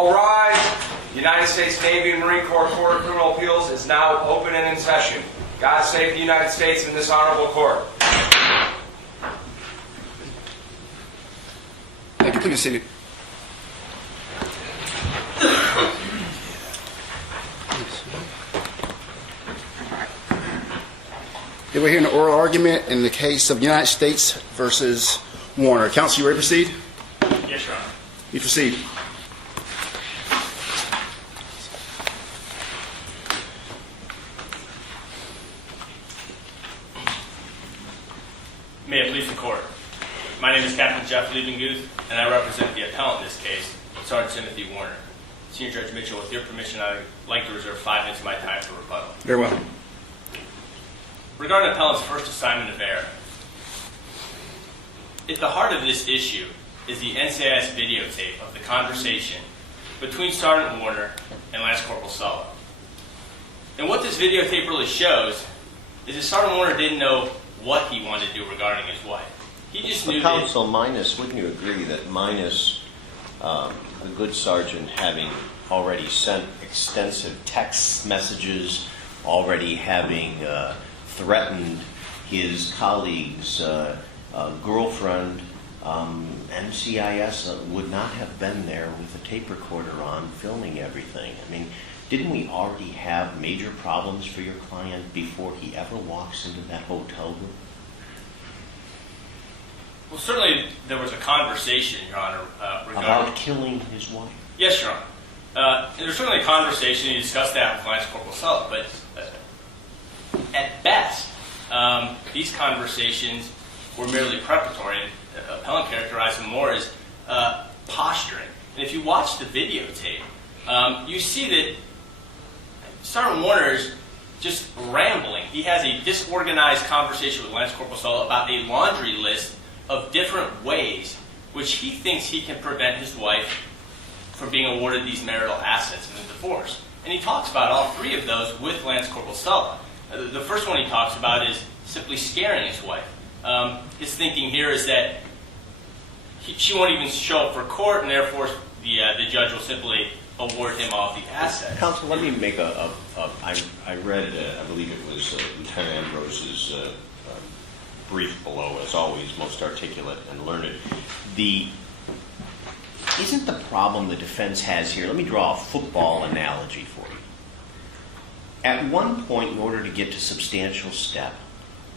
All rise. The United States Navy and Marine Corps Court of Criminal Appeals is now open and in session. God save the United States and this honorable court. Thank you. Please be seated. We're hearing an oral argument in the case of United States versus Warner. Counsel, you ready to proceed? Yes, Your Honor. You proceed. May it please the court. My name is Captain Jeff Liebenguth, and I represent the appellant in this case, Sergeant Timothy Warner. Senior Judge Mitchell, with your permission, I would like to reserve 5 minutes of my time for rebuttal. Very well. Regarding the appellant's first assignment of error, at the heart of this issue is the NCIS videotape of the conversation between Sergeant Warner and Lance Corporal Sulla. And what this videotape really shows is that Sergeant Warner didn't know what he wanted to do regarding his wife. He just knew that... Counsel, wouldn't you agree that minus the good sergeant having already sent extensive text messages, already having threatened his colleague's girlfriend, NCIS would not have been there with a tape recorder on filming everything? I mean, didn't we already have major problems for your client before he ever walks into that hotel room? Well, certainly there was a conversation, Your Honor, regarding... About killing his wife? Yes, Your Honor. There was certainly a conversation. He discussed that with Lance Corporal Sulla, but at best, these conversations were merely preparatory, and the appellant characterized them more as posturing. And if you watch the videotape, you see that Sergeant Warner is just rambling. He has a disorganized conversation with Lance Corporal Sulla about a laundry list of different ways which he thinks he can prevent his wife from being awarded these marital assets in the divorce. And he talks about all three of those with Lance Corporal Sulla. The first one he talks about is simply scaring his wife. His thinking here is that she won't even show up for court, and therefore the judge will simply award him all of the assets. Counsel, let me make I read, I believe it was Lieutenant Ambrose's brief below, as always, most articulate and learned. Isn't the problem the defense has here, let me draw a football analogy for you. At one point, in order to get to substantial step,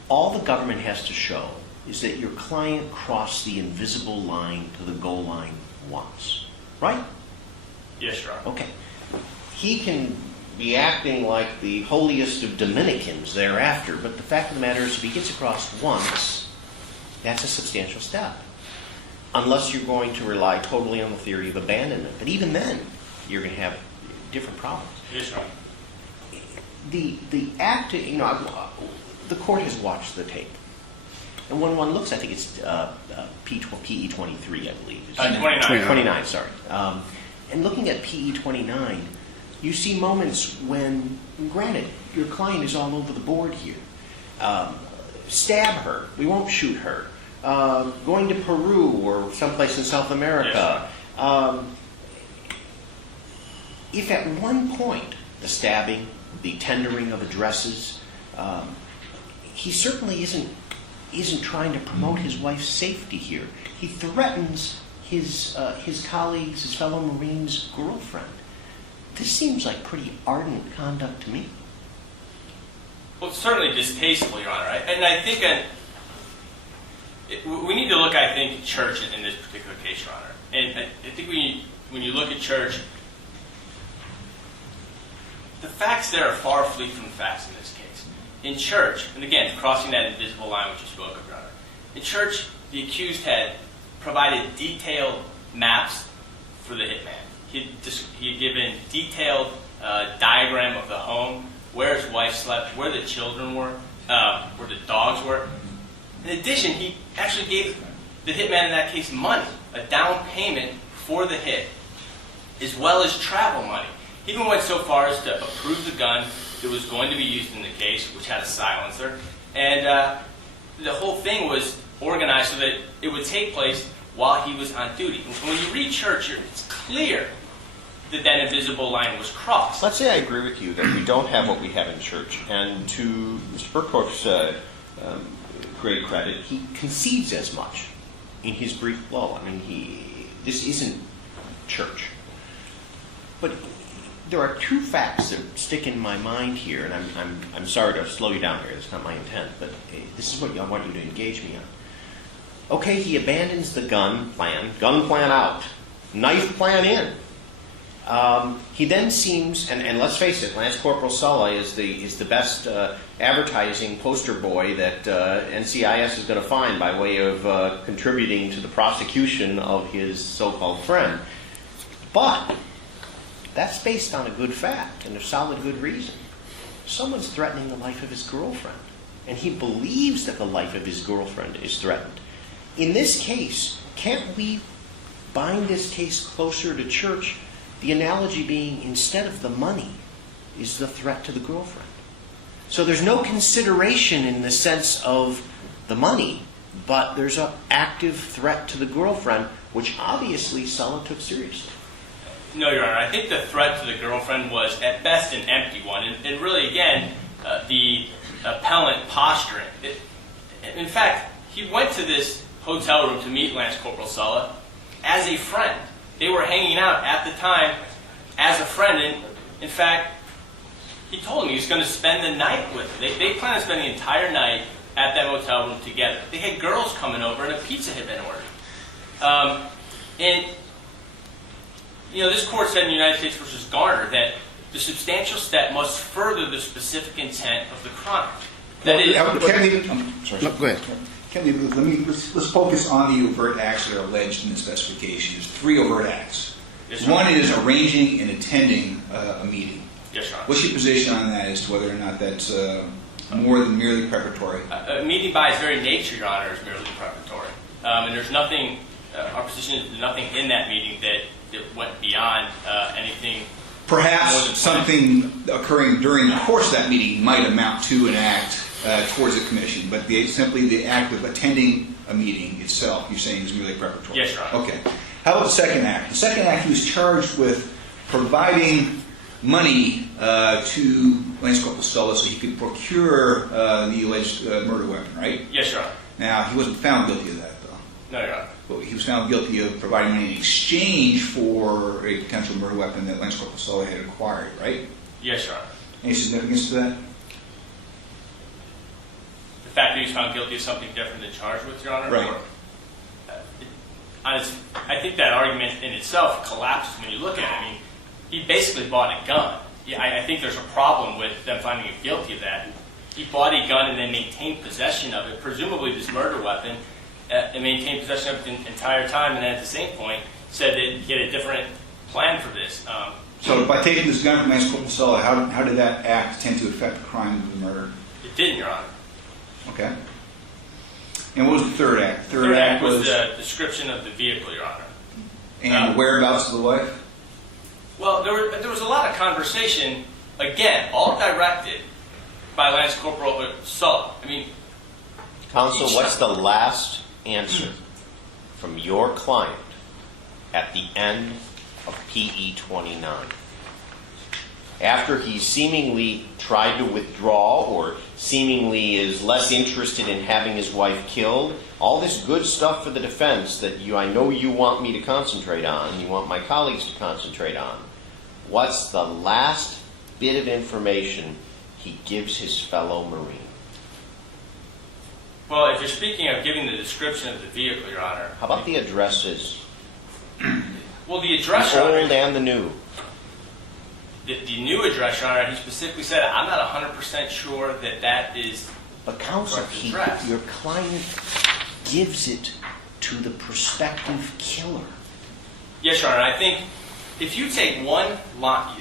all the government has to show is that your client crossed the invisible line to the goal line once. Right? Yes, Your Honor. Okay. He can be acting like the holiest of Dominicans thereafter, but the fact of the matter is if he gets across once, that's a substantial step. Unless you're going to rely totally on the theory of abandonment. But even then, you're going to have different problems. Yes, Your Honor. The act, the court has watched the tape. And when one looks, I think it's PE 23, I believe. 29. 29, sorry. And looking at PE 29, you see moments when, granted, your client is all over the board here. Stab her. We won't shoot her. Going to Peru or someplace in South America. Yes, if at one point, the stabbing, the tendering of addresses, he certainly isn't trying to promote his wife's safety here. He threatens his colleagues, his fellow Marines' girlfriend. This seems like pretty ardent conduct to me. Well, it's certainly distasteful, Your Honor. And I think we need to look, I think, at Church in this particular case, Your Honor. And I think when you look at Church, the facts there are far flee from the facts in this case. In Church, and again, crossing that invisible line which you spoke of, Your Honor, in Church, the accused had provided detailed maps for the hitman. He had given detailed diagram of the home, where his wife slept, where the children were, where the dogs were. In addition, he actually gave the hitman in that case money, a down payment for the hit, as well as travel money. He even went so far as to approve the gun that was going to be used in the case, which had a silencer. And the whole thing was organized so that it would take place while he was on duty. And when you read Church, it's clear that that invisible line was crossed. Let's say I agree with you that we don't have what we have in church, and to Mr. Burkhoff's great credit, he concedes as much in his brief flow. I mean, this isn't church. But there are two facts that stick in my mind here, and I'm sorry to slow you down here. That's not my intent, but this is what I want you to engage me on. Okay, he abandons the gun plan out, knife plan in. He then seems, and let's face it, Lance Corporal Sulla is the best advertising poster boy that NCIS is going to find by way of contributing to the prosecution of his so-called friend. But that's based on a good fact and a solid good reason. Someone's threatening the life of his girlfriend, and he believes that the life of his girlfriend is threatened. In this case, can't we bind this case closer to church? The analogy being, instead of the money, is the threat to the girlfriend. So there's no consideration in the sense of the money, but there's an active threat to the girlfriend, which obviously Sulla took seriously. No, Your Honor. I think the threat to the girlfriend was, at best, an empty one. And really, again, the appellant posturing. In fact, he went to this hotel room to meet Lance Corporal Sulla as a friend. They were hanging out at the time as a friend. And in fact, he told him he was going to spend the night with him. They planned to spend the entire night at that hotel room together. They had girls coming over, and a pizza had been ordered. And this court said in United States v. Garner that the substantial step must further the specific intent of the crime. That is, Go ahead. Let's focus on the overt acts that are alleged in the specification. There's 3 overt acts. Yes, One is arranging and attending a meeting. Yes, Your Honor. What's your position on that as to whether or not that's more than merely preparatory? A meeting by its very nature, Your Honor, is merely preparatory. And there's nothing, our position is nothing in that meeting that went beyond anything. Perhaps something occurring during the course of that meeting might amount to an act towards a commission, but simply the act of attending a meeting itself, you're saying, is merely preparatory? Yes, Your Honor. Okay. How about the second act? The second act, he was charged with providing money to Lance Corporal Sulla so he could procure the alleged murder weapon, right? Yes, Your Honor. Now, he wasn't found guilty of that, though. No, Your Honor. But he was found guilty of providing money in exchange for a potential murder weapon that Lance Corporal Sulla had acquired, right? Yes, Your Honor. Any significance to that? The fact that he was found guilty of something different than charged with, Your Honor? Right. Or, I think that argument in itself collapses when you look at it. I mean, he basically bought a gun. Yeah, I think there's a problem with them finding him guilty of that. He bought a gun and then maintained possession of it, presumably this murder weapon, and maintained possession of it the entire time, and then at the same point said that he had a different plan for this. So by taking this gun from Lance Corporal Sulla, how did that act tend to affect the crime of the murder? It didn't, Your Honor. Okay. And what was the third act? The third act was the description of the vehicle, Your Honor. And the whereabouts of the wife? Well, there was a lot of conversation, again, all directed by Lance Corporal Sulla. I mean, Counsel, what's the last answer from your client at the end of PE 29? After he seemingly tried to withdraw or seemingly is less interested in having his wife killed, all this good stuff for the defense that I know you want me to concentrate on, you want my colleagues to concentrate on, what's the last bit of information he gives his fellow Marine? well, if you're speaking of giving the description of the vehicle, Your Honor. How about the addresses? Well, the address, The Your Honor, old and the new. the new address, Your Honor, he specifically said, I'm not 100% sure that is... But counsel, correct address. your client gives it to the prospective killer. Yes, Your Honor, I think if you take one line,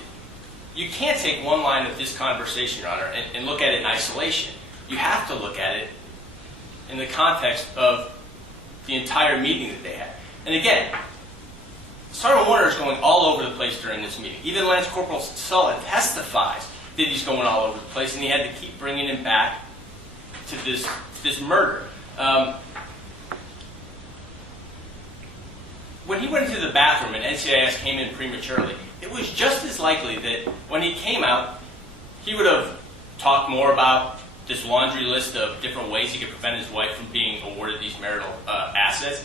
you can't take one line of this conversation, Your Honor, and look at it in isolation. You have to look at it in the context of the entire meeting that they had. And again, Sergeant Warner is going all over the place during this meeting. Even Lance Corporal Sulla testifies that he's going all over the place, and he had to keep bringing him back to this murder. When he went into the bathroom and NCIS came in prematurely, it was just as likely that when he came out, he would have talked more about this laundry list of different ways he could prevent his wife from being awarded these marital assets.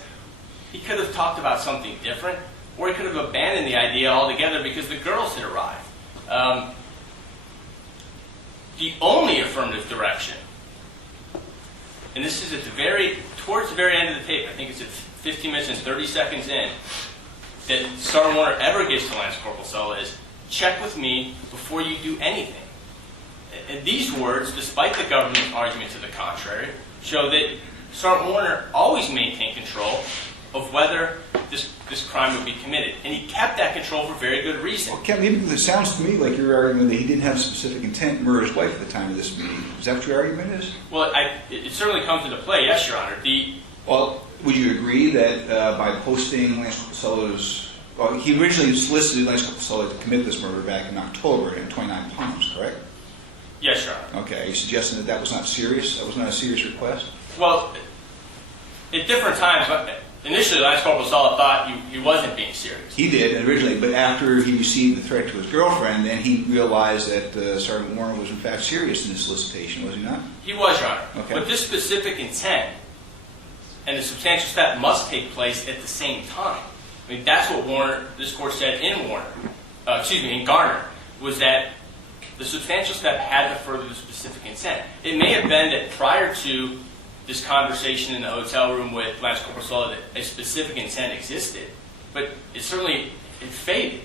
He could have talked about something different, or he could have abandoned the idea altogether because the girls had arrived. The only affirmative direction, and this is towards the very end of the tape, I think it's at 15 minutes and 30 seconds in, that Sergeant Warner ever gives to Lance Corporal Sulla is, check with me before you do anything. And these words, despite the government's argument to the contrary, show that Sergeant Warner always maintained control of whether this crime would be committed. And he kept that control for very good reason. Well, Captain, it sounds to me like you're arguing that he didn't have specific intent to murder his wife at the time of this meeting. Is that what your argument is? Well, it certainly comes into play, yes, Your Honor. Well, would you agree that by posting Lance Corporal Sulla's... Well, he originally solicited Lance Corporal Sulla to commit this murder back in October in 29 Palms, correct? Yes, Your Honor. Okay. Are you suggesting that was not serious? That was not a serious request? Well, at different times, initially Lance Corporal Sulla thought he wasn't being serious. He did originally, but after he received the threat to his girlfriend, then he realized that Sergeant Warner was in fact serious in his solicitation, was he not? He was, Your Honor. Okay. But this specific intent and the substantial step must take place at the same time. I mean, that's what this court said in Garner, was that the substantial step had to further the specific intent. It may have been that prior to this conversation in the hotel room with Lance Corporal Sulla that a specific intent existed, but it faded.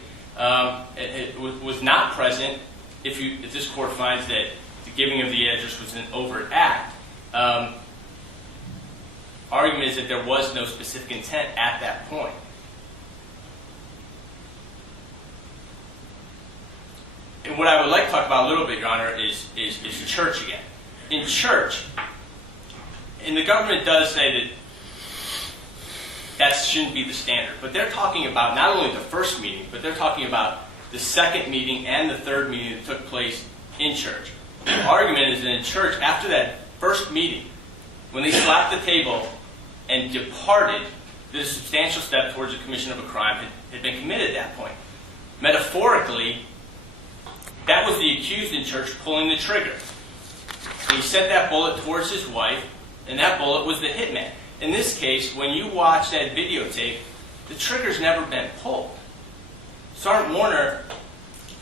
It was not present if this court finds that the giving of the address was an overt act. Argument is that there was no specific intent at that point. And what I would like to talk about a little bit, Your Honor, is the church again. In church, and the government does say that shouldn't be the standard, but they're talking about not only the first meeting, but they're talking about the second meeting and the third meeting that took place in church. The argument is that in church, after that first meeting, when they slapped the table and departed, the substantial step towards the commission of a crime had been committed at that point. Metaphorically, that was the accused in church pulling the trigger. So he sent that bullet towards his wife, and that bullet was the hitman. In this case, when you watch that videotape, the trigger's never been pulled. Sergeant Warner,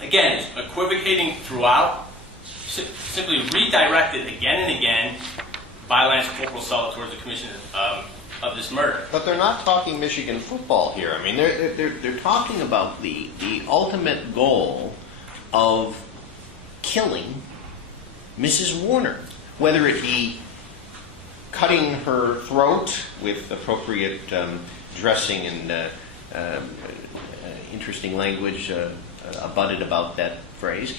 again, is equivocating throughout, simply redirected again and again by Lance Corporal Sulla towards the commission of this murder. But they're not talking Michigan football here. I mean, they're talking about the ultimate goal of killing Mrs. Warner, whether it be cutting her throat with appropriate dressing and interesting language abutted about that phrase,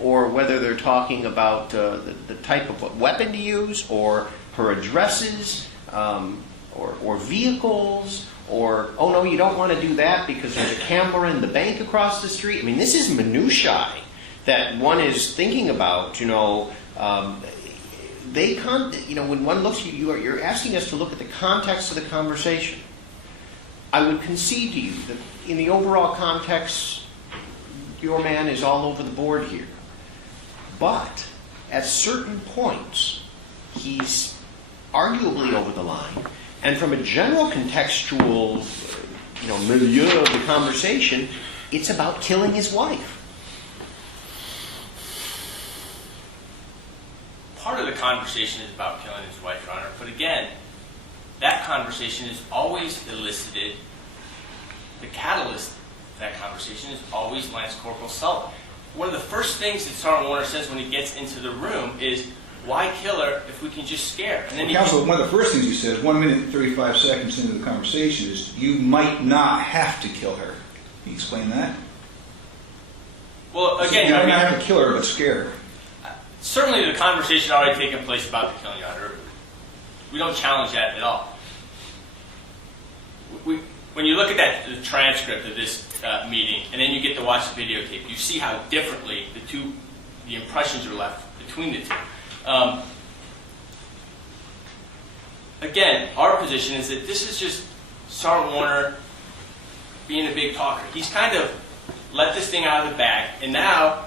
or whether they're talking about the type of weapon to use, or her addresses, or vehicles, or, oh no, you don't want to do that because there's a camera in the bank across the street. I mean, this is minutiae that one is thinking about, when one looks, you're asking us to look at the context of the conversation. I would concede to you that in the overall context, your man is all over the board here. But at certain points, he's arguably over the line. And from a general contextual, milieu of the conversation, it's about killing his wife. Part of the conversation is about killing his wife, Your Honor. But again, that conversation is always elicited. The catalyst of that conversation is always Lance Corporal Sulla. One of the first things that Sergeant Warner says when he gets into the room is, why kill her if we can just scare her? And then Counsel, one of the first things he says, 1 minute and 35 seconds into the conversation, is, you might not have to kill her. Can you explain that? Well, again, you might not have to kill her, but scare her. Certainly the conversation had already taken place about the killing, Your Honor. We don't challenge that at all. When you look at the transcript of this meeting, and then you get to watch the videotape, you see how differently the impressions are left between the two. Again, our position is that this is just Sergeant Warner being a big talker. He's kind of let this thing out of the bag, and now,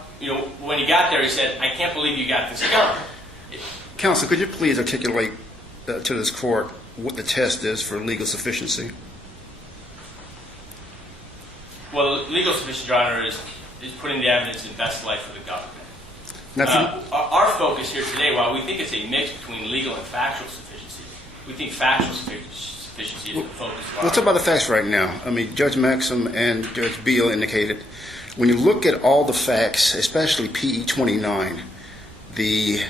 when he got there, he said, "I can't believe you got this gun." Counsel, could you please articulate to this court what the test is for legal sufficiency? Well, legal sufficiency, Your Honor, is putting the evidence in best light for the government. Now, Our focus here today, while we think it's a mix between legal and factual sufficiency, we think factual sufficiency is the focus of our let's talk about the facts right now. I mean, Judge Maxim and Judge Beal indicated, when you look at all the facts, especially PE 29, the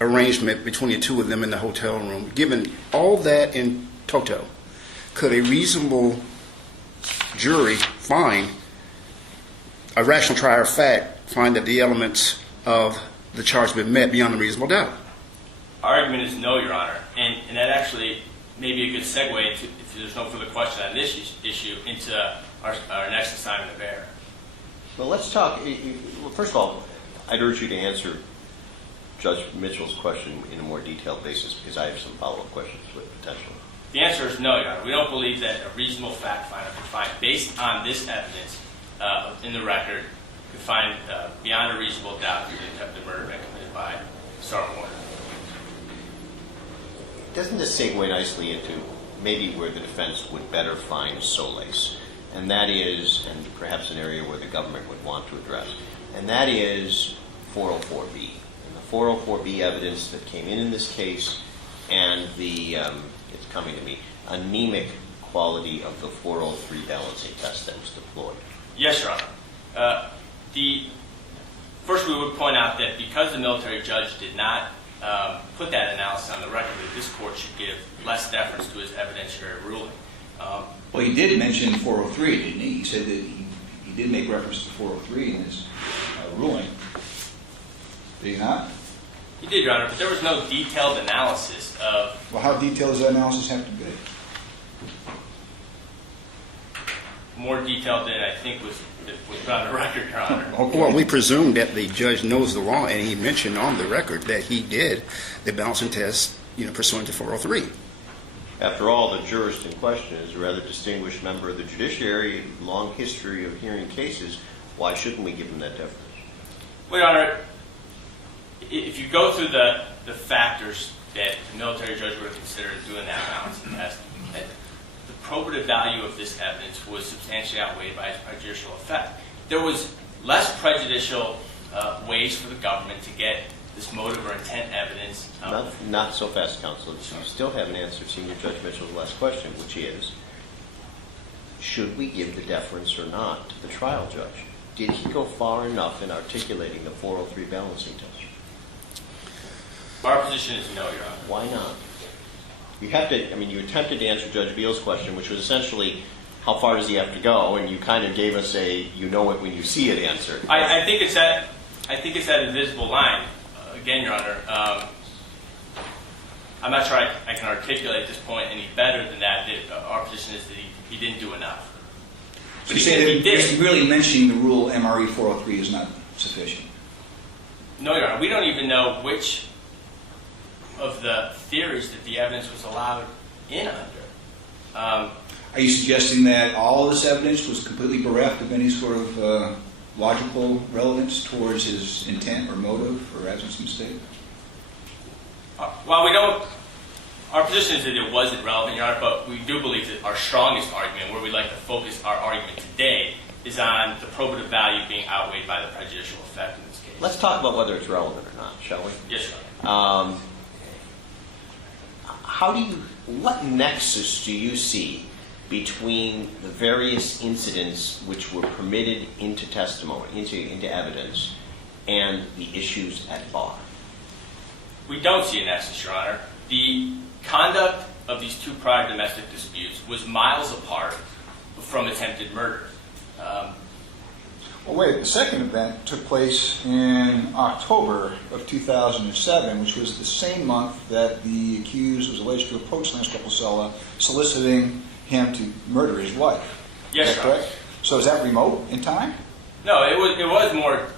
arrangement between the two of them in the hotel room, given all that in toto, could a reasonable jury find, a rational trier of fact, find that the elements of the charge have been met beyond a reasonable doubt? Our argument is no, Your Honor, and that actually may be a good segue, if there's no further question on this issue, into our next assignment of error. Well, let's talk. Well, first of all, I'd urge you to answer Judge Mitchell's question in a more detailed basis, because I have some follow-up questions with potential. The answer is no, Your Honor. We don't believe that a reasonable fact finder could find, based on this evidence in the record, could find beyond a reasonable doubt that the attempted murder been committed by Sergeant Warner. Doesn't this segue nicely into maybe where the defense would better find solace? And that is, and perhaps an area where the government would want to address, and that is 404B. And the 404B evidence that came in this case, and the, it's coming to me, anemic quality of the 403 balancing test that was deployed. Yes, Your Honor. First, we would point out that because the military judge did not put that analysis on the record, that this court should give less deference to his evidentiary ruling. Well, he did mention 403, didn't he? He said that he did make reference to 403 in his ruling. Did he not? He did, Your Honor, but there was no detailed analysis of... Well, how detailed does that analysis have to be? More detailed than I think was put on the record, Your Honor. Okay. Well, we presume that the judge knows the law, and he mentioned on the record that he did the balancing test, pursuant to 403. After all, the jurist in question is a rather distinguished member of the judiciary, long history of hearing cases. Why shouldn't we give him that deference? Well, Your Honor, if you go through the factors that the military judge would have considered doing that balancing test, the probative value of this evidence was substantially outweighed by its prejudicial effect. There was less prejudicial ways for the government to get this motive or intent evidence. Not so fast, counsel. You still haven't answered Senior Judge Mitchell's last question, which is, should we give the deference or not to the trial judge? Did he go far enough in articulating the 403 balancing test? Our position is no, Your Honor. Why not? You have to. You attempted to answer Judge Beal's question, which was essentially, how far does he have to go? And you kind of gave us a "you know it when you see it" answer. I think it's that invisible line. Again, Your Honor, I'm not sure I can articulate this point any better than that. Our position is that he didn't do enough. But you say that just really mentioning the rule MRE 403 is not sufficient. No, Your Honor. We don't even know which of the theories that the evidence was allowed in under. Are you suggesting that all of this evidence was completely bereft of any sort of logical relevance towards his intent or motive or absence of mistake? Well, we don't. Our position is that it wasn't relevant, Your Honor, but we do believe that our strongest argument, where we'd like to focus our argument today, is on the probative value being outweighed by the prejudicial effect in this case. Let's talk about whether it's relevant or not, shall we? Yes, Your Honor. What nexus do you see between the various incidents which were permitted into testimony, into evidence, and the issues at bar? We don't see a nexus, Your Honor. The conduct of these two prior domestic disputes was miles apart from attempted murder. Well, wait, the second event took place in October of 2007, which was the same month that the accused was alleged to approach Lance Corporal Sella, soliciting him to murder his wife. Yes, is that Your Honor. correct? So is that remote in time? No, it was more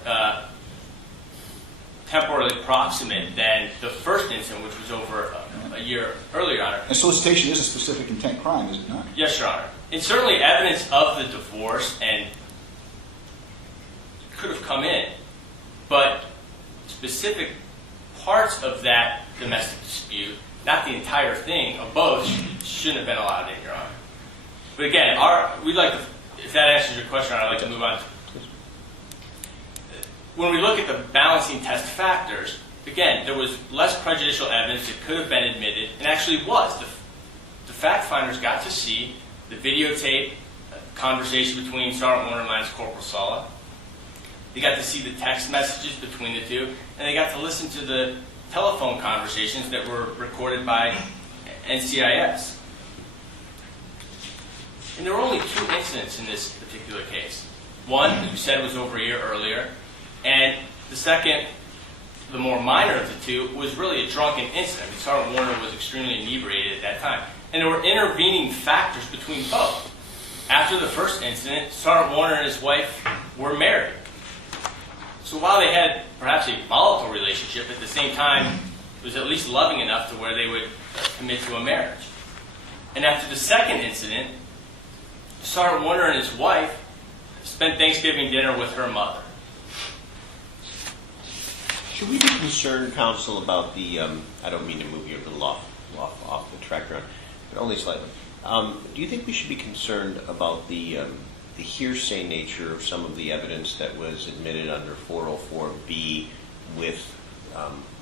temporally proximate than the first incident, which was over a year earlier, Your Honor. And solicitation is a specific intent crime, is it not? Yes, Your Honor. It's certainly evidence of the divorce and could have come in, but specific parts of that domestic dispute, not the entire thing of both, shouldn't have been allowed in, Your Honor. But again, we'd like to, if that answers your question, I'd like to move on. When we look at the balancing test factors, again, there was less prejudicial evidence that could have been admitted, and actually was. The fact finders got to see the videotape conversation between Sergeant Warner and Lance Corporal Sala. They got to see the text messages between the two, and they got to listen to the telephone conversations that were recorded by NCIS. And there were only 2 incidents in this particular case. One, as we said, was over a year earlier, and the second, the more minor of the 2, was really a drunken incident. I mean, Sergeant Warner was extremely inebriated at that time. And there were intervening factors between both. After the first incident, Sergeant Warner and his wife were married. So while they had perhaps a volatile relationship, at the same time, it was at least loving enough to where they would commit to a marriage. And after the second incident, Sergeant Warner and his wife spent Thanksgiving dinner with her mother. Should we be concerned, counsel, about the, I don't mean to move you a little off the track, but only slightly. Do you think we should be concerned about the hearsay nature of some of the evidence that was admitted under 404B with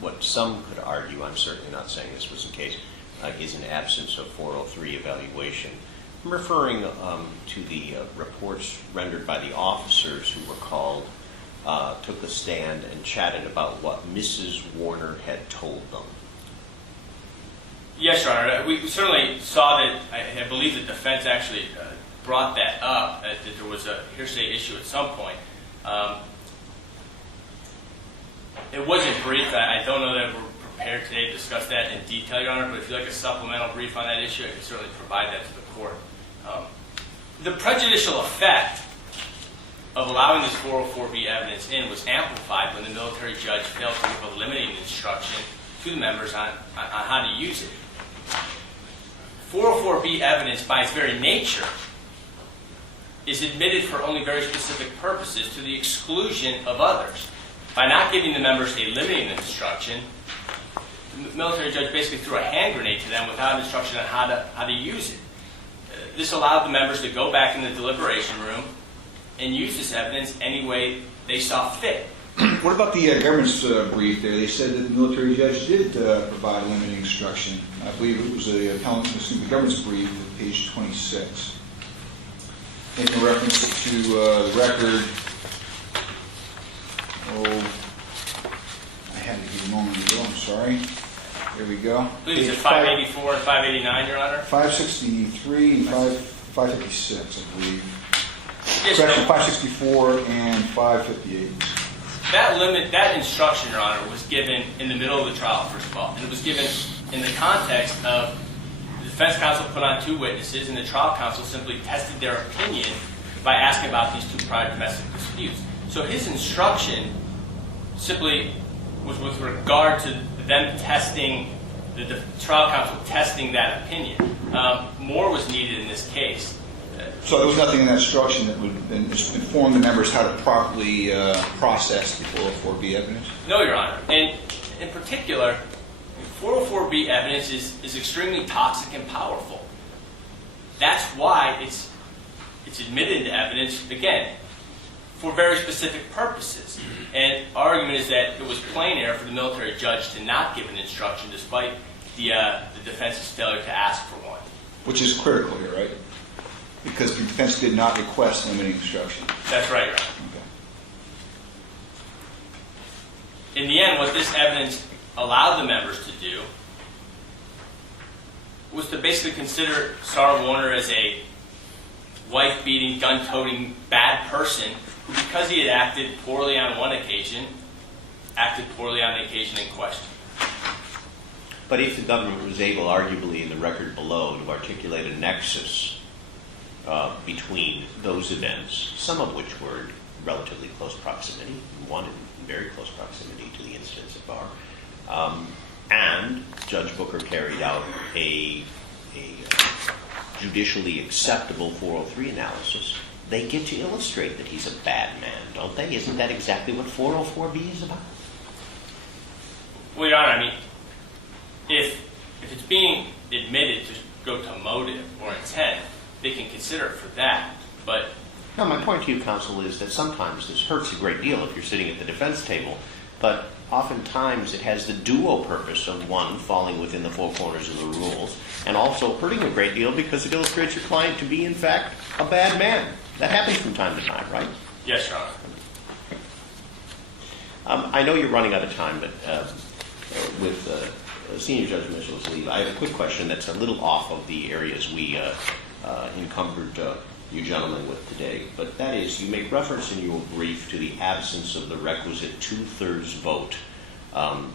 what some could argue, I'm certainly not saying this was the case, is an absence of 403 evaluation? I'm referring to the reports rendered by the officers who were called, took the stand and chatted about what Mrs. Warner had told them. Yes, Your Honor. We certainly saw that. I believe the defense actually brought that up, that there was a hearsay issue at some point. It wasn't brief. I don't know that we're prepared today to discuss that in detail, Your Honor, but if you'd like a supplemental brief on that issue, I can certainly provide that to the court. The prejudicial effect of allowing this 404B evidence in was amplified when the military judge failed to give a limiting instruction to the members on how to use it. 404B evidence, by its very nature, is admitted for only very specific purposes to the exclusion of others. By not giving the members a limiting instruction, the military judge basically threw a hand grenade to them without instruction on how to use it. This allowed the members to go back in the deliberation room and use this evidence any way they saw fit. What about the government's brief there? They said that the military judge did provide a limiting instruction. I believe it was the government's brief at page 26. Making reference to the record. I had to give a moment ago, I'm sorry. Here we go. I believe it's at 584 and 589, Your Honor. 563 and 556, I believe. Yes, Correction, no. 564 and 558. That instruction, Your Honor, was given in the middle of the trial, first of all. And it was given in the context of the defense counsel put on 2 witnesses, and the trial counsel simply tested their opinion by asking about these 2 prior domestic disputes. So his instruction simply was with regard to them testing, the trial counsel testing that opinion. More was needed in this case. So there was nothing in that instruction that would inform the members how to properly process the 404B evidence? No, Your Honor. And in particular, 404B evidence is extremely toxic and powerful. That's why it's admitted into evidence, again, for very specific purposes. And our argument is that it was plain error for the military judge to not give an instruction despite the defense's failure to ask for one. Which is critical here, right? Because the defense did not request limiting instruction. That's right, Your Honor. Okay. In the end, what this evidence allowed the members to do was to basically consider Sergeant Warner as a wife-beating, gun-toting, bad person who, because he had acted poorly on one occasion, acted poorly on the occasion in question. But if the government was able, arguably in the record below, to articulate a nexus between those events, some of which were in relatively close proximity, one in very close proximity to the incidents at Bar, and Judge Booker carried out a judicially acceptable 403 analysis, they get to illustrate that he's a bad man, don't they? Isn't that exactly what 404B is about? Well, Your Honor, I mean, if it's being admitted to go to motive or intent, they can consider it for that. But no, my point to you, counsel, is that sometimes this hurts a great deal if you're sitting at the defense table, but oftentimes it has the dual purpose of, one, falling within the four corners of the rules, and also hurting a great deal because it illustrates your client to be, in fact, a bad man. That happens from time to time, right? yes, Your Honor. I know you're running out of time, but with Senior Judge Mitchell's leave, I have a quick question that's a little off of the areas we encumbered you gentlemen with today. But that is, you make reference in your brief to the absence of the requisite 2/3 vote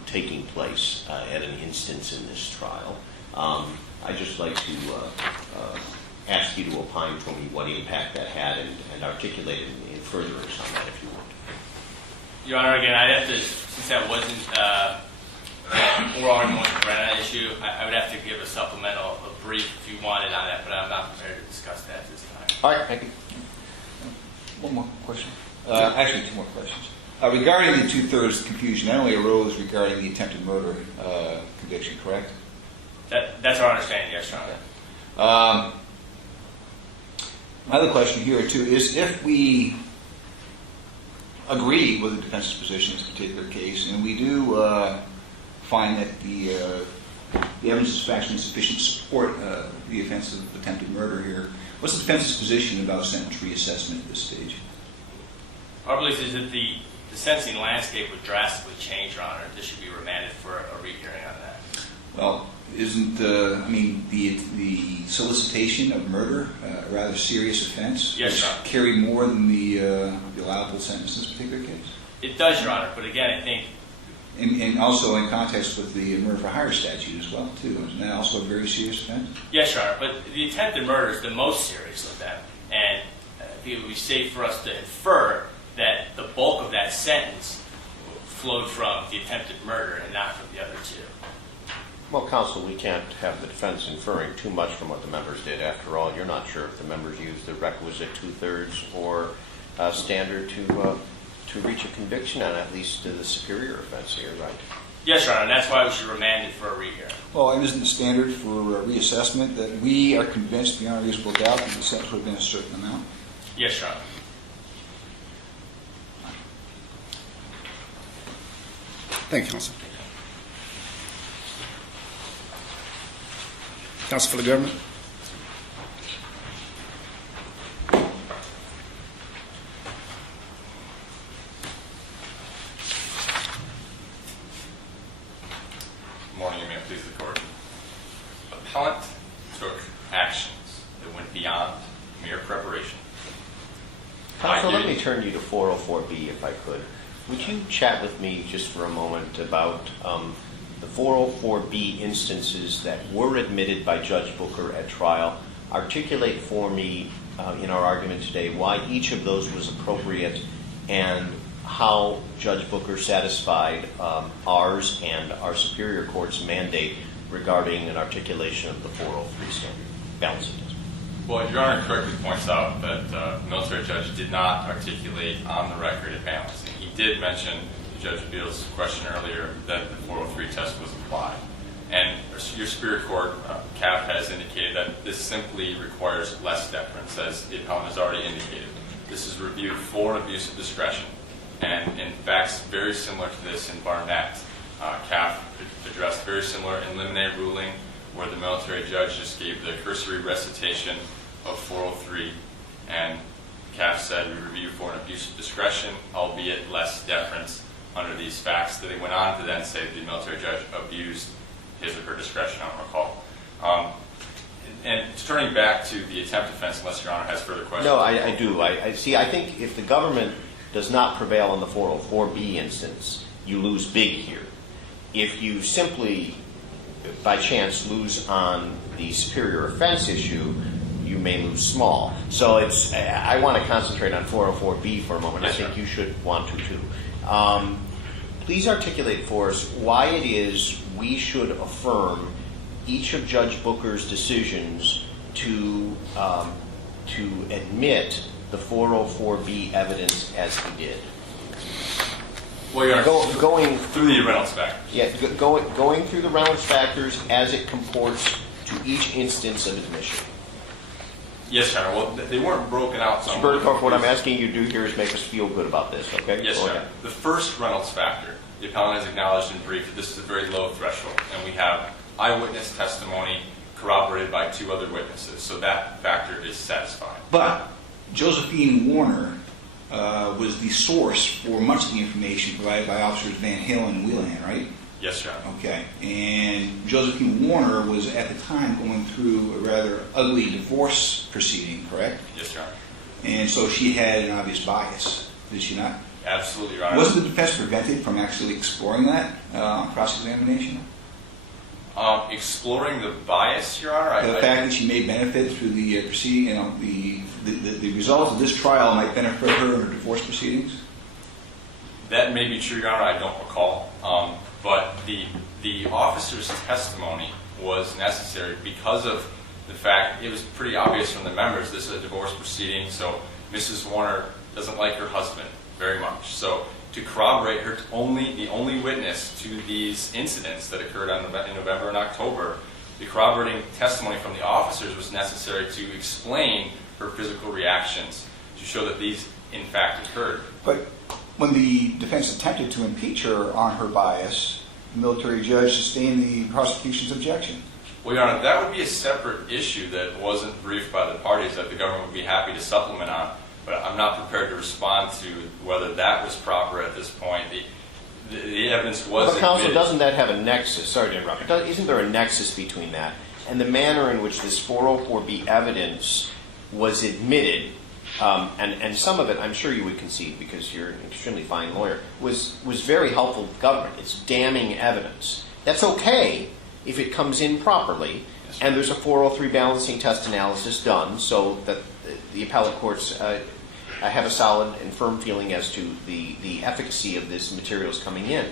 taking place at an instance in this trial. I'd just like to ask you to opine for me what impact that had and articulate it in furtherance on that, if you would. Your Honor, again, I'd have to, since that wasn't oral argument for that issue, I would have to give a supplemental brief if you wanted on that, but I'm not prepared to discuss that at this time. All right, thank you. One more question. Actually, two more questions. Regarding the 2/3 confusion, that only arose regarding the attempted murder conviction, correct? That's our understanding, yes, Your Honor. My other question here, too, is if we agree with the defense's position in this particular case, and we do find that the evidence is factually insufficient to support the offense of attempted murder here, what's the defense's position about sentence reassessment at this stage? Our belief is that the sentencing landscape would drastically change, Your Honor. This should be remanded for a rehearing on that. Well, isn't the solicitation of murder a rather serious offense? Yes, Your Honor. Carry more than the allowable sentence in this particular case? It does, Your Honor, but again, I think... And also in context with the murder for hire statute as well, too. Isn't that also a very serious offense? Yes, Your Honor, but the attempted murder is the most serious of them, and I think it would be safe for us to infer that the bulk of that sentence flowed from the attempted murder and not from the other two. Well, counsel, we can't have the defense inferring too much from what the members did. After all, you're not sure if the members used the requisite 2/3 or standard to reach a conviction on at least the superior offense here, right? Yes, Your Honor, and that's why we should remand it for a rehearing. Well, and isn't the standard for reassessment that we are convinced beyond a reasonable doubt that the sentence would have been a certain amount? Yes, Your Honor. Thank you, counsel. Counsel for the government. Good morning, and may it please the court. Appellant took actions that went beyond mere preparation. Counsel, let me turn you to 404B if I could. Would you chat with me just for a moment about the 404B instances that were admitted by Judge Booker at trial? Articulate for me in our argument today why each of those was appropriate and how Judge Booker satisfied ours and our superior court's mandate regarding an articulation of the 403 standard. Balancing this. Well, Your Honor correctly points out that the military judge did not articulate on the record at balancing. He did mention Judge Beal's question earlier that the 403 test was applied. And your superior court, CAF, has indicated that this simply requires less deference, as the appellant has already indicated. This is reviewed for abuse of discretion. And in facts very similar to this in Barnett, CAF addressed very similar in limine ruling where the military judge just gave the cursory recitation of 403, and CAF said we review for an abuse of discretion, albeit less deference under these facts. That they went on to then say the military judge abused his or her discretion, I don't recall. And turning back to the attempt offense, unless Your Honor has further questions. No, I do. I think if the government does not prevail on the 404B instance, you lose big here. If you simply, by chance, lose on the superior offense issue, you may lose small. So I want to concentrate on 404B for a moment. Yes, I think sir. you should want to too. Please articulate for us why it is we should affirm each of Judge Booker's decisions to admit the 404B evidence as he did? Well, Your Honor, Going through the Reynolds factors. Yeah, going through the Reynolds factors as it comports to each instance of admission. Yes, Your Honor. Well, they weren't broken out. Mr. Burkhoff, what I'm asking you to do here is make us feel good about this, okay? Yes, Go Your ahead. Honor. The first Reynolds factor, the appellant has acknowledged in brief that this is a very low threshold, and we have eyewitness testimony corroborated by 2 other witnesses, so that factor is satisfied. But Josephine Warner was the source for much of the information provided by officers Van Halen and Wheelahan, right? Yes, Your Honor. Okay. And Josephine Warner was at the time going through a rather ugly divorce proceeding, correct? Yes, Your Honor. And so she had an obvious bias, did she not? Absolutely, Your Honor. Wasn't the defense prevented from actually exploring that on cross-examination? Exploring the bias, Your Honor? The fact that she may benefit through the proceeding, the results of this trial might benefit her in her divorce proceedings? That may be true, Your Honor. I don't recall. But the officer's testimony was necessary because of the fact it was pretty obvious from the members this is a divorce proceeding, so Mrs. Warner doesn't like her husband very much. So to corroborate her, the only witness to these incidents that occurred in November and October, the corroborating testimony from the officers was necessary to explain her physical reactions to show that these, in fact, occurred. But when the defense attempted to impeach her on her bias, the military judge sustained the prosecution's objection. Well, Your Honor, that would be a separate issue that wasn't briefed by the parties that the government would be happy to supplement on. But I'm not prepared to respond to whether that was proper at this point. The evidence was But counsel, admitted. doesn't that have a nexus? Sorry to interrupt. Isn't there a nexus between that and the manner in which this 404B evidence was admitted, and some of it, I'm sure you would concede because you're an extremely fine lawyer, was very helpful to the government. It's damning evidence. That's okay if it comes in properly, and there's a 403 balancing test analysis done so that the appellate courts have a solid and firm feeling as to the efficacy of this materials coming in.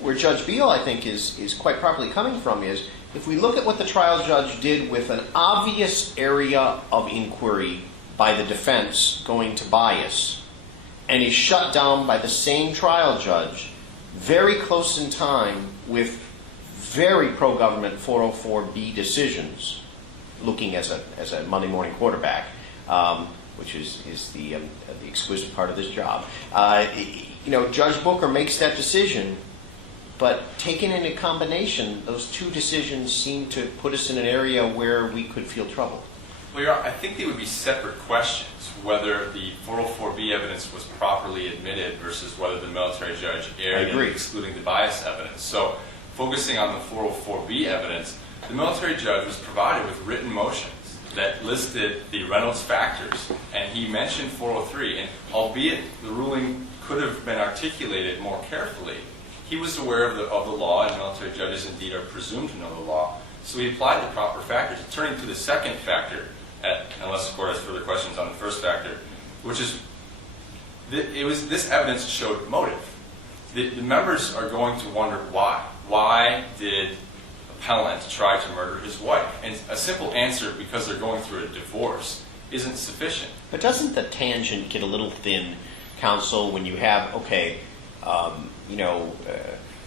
Where Judge Beal, I think, is quite properly coming from is, if we look at what the trial judge did with an obvious area of inquiry by the defense going to bias, and is shut down by the same trial judge, very close in time with very pro-government 404B decisions, looking as a Monday morning quarterback, which is the exquisite part of this job. Judge Booker makes that decision, but taken in a combination, those 2 decisions seem to put us in an area where we could feel trouble. Well, Your Honor, I think they would be separate questions, whether the 404B evidence was properly admitted versus whether the military judge erred in excluding the bias evidence. So, focusing on the 404B evidence, the military judge was provided with written motions that listed the Reynolds factors, and he mentioned 403, and albeit the ruling could have been articulated more carefully, he was aware of the law, and military judges indeed are presumed to know the law, so he applied the proper factors. Turning to the second factor, unless the court has further questions on the first factor, which is, this evidence showed motive. The members are going to wonder why. Why did appellant try to murder his wife? And a simple answer, because they're going through a divorce, isn't sufficient. But doesn't the tangent get a little thin, counsel, when you have,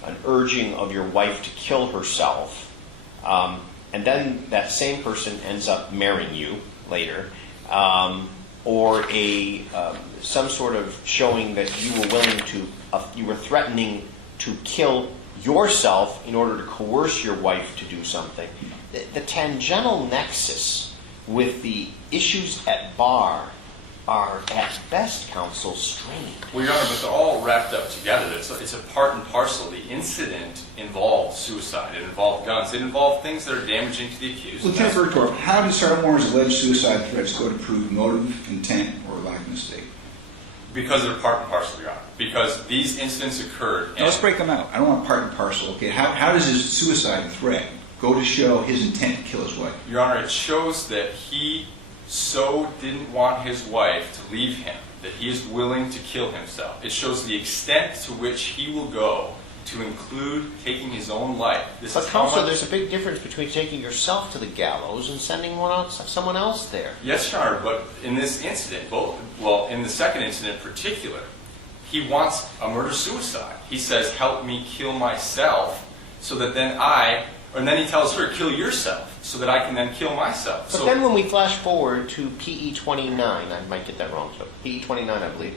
an urging of your wife to kill herself, and then that same person ends up marrying you later, or some sort of showing that you were willing to, you were threatening to kill yourself in order to coerce your wife to do something. The tangential nexus with the issues at bar are, at best, counsel, strained. Well, Your Honor, but they're all wrapped up together. It's a part and parcel. The incident involved suicide. It involved guns. It involved things that are damaging to the accused. Lieutenant Burkhoff, how did Sergeant Warner's alleged suicide threats go to prove motive, intent, or lack of mistake? Because they're part and parcel, Your Honor. Because these incidents occurred. Now, let's break them out. I don't want part and parcel. Okay, how does his suicide threat go to show his intent to kill his wife? Your Honor, it shows that he so didn't want his wife to leave him that he is willing to kill himself. It shows the extent to which he will go to include taking his own life. This But is how counsel, much- there's a big difference between taking yourself to the gallows and sending someone else there. Yes, Your Honor, but in this incident, in the second incident in particular, he wants a murder-suicide. He says, help me kill myself so that then and then he tells her, kill yourself so that I can then kill myself. But then when we flash forward to PE 29, I might get that wrong, so PE 29, I believe,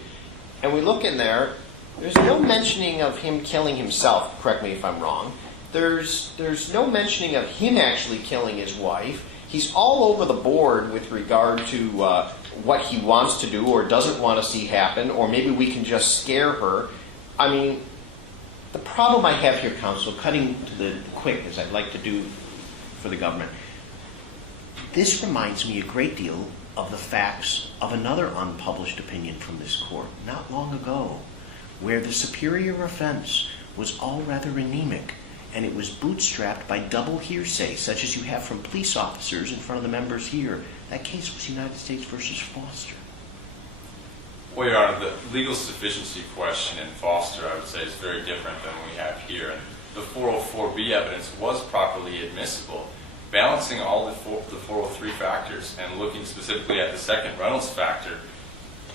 and we look in there, there's no mentioning of him killing himself, correct me if I'm wrong. There's no mentioning of him actually killing his wife. He's all over the board with regard to what he wants to do or doesn't want to see happen, or maybe we can just scare her. I mean, the problem I have here, counsel, cutting to the quick, as I'd like to do for the government, this reminds me a great deal of the facts of another unpublished opinion from this court not long ago, where the superior offense was all rather anemic, and it was bootstrapped by double hearsay, such as you have from police officers in front of the members here. That case was United States versus Foster. Well, Your Honor, the legal sufficiency question in Foster, I would say, is very different than we have here. And the 404B evidence was properly admissible. Balancing all the 403 factors and looking specifically at the second Reynolds factor,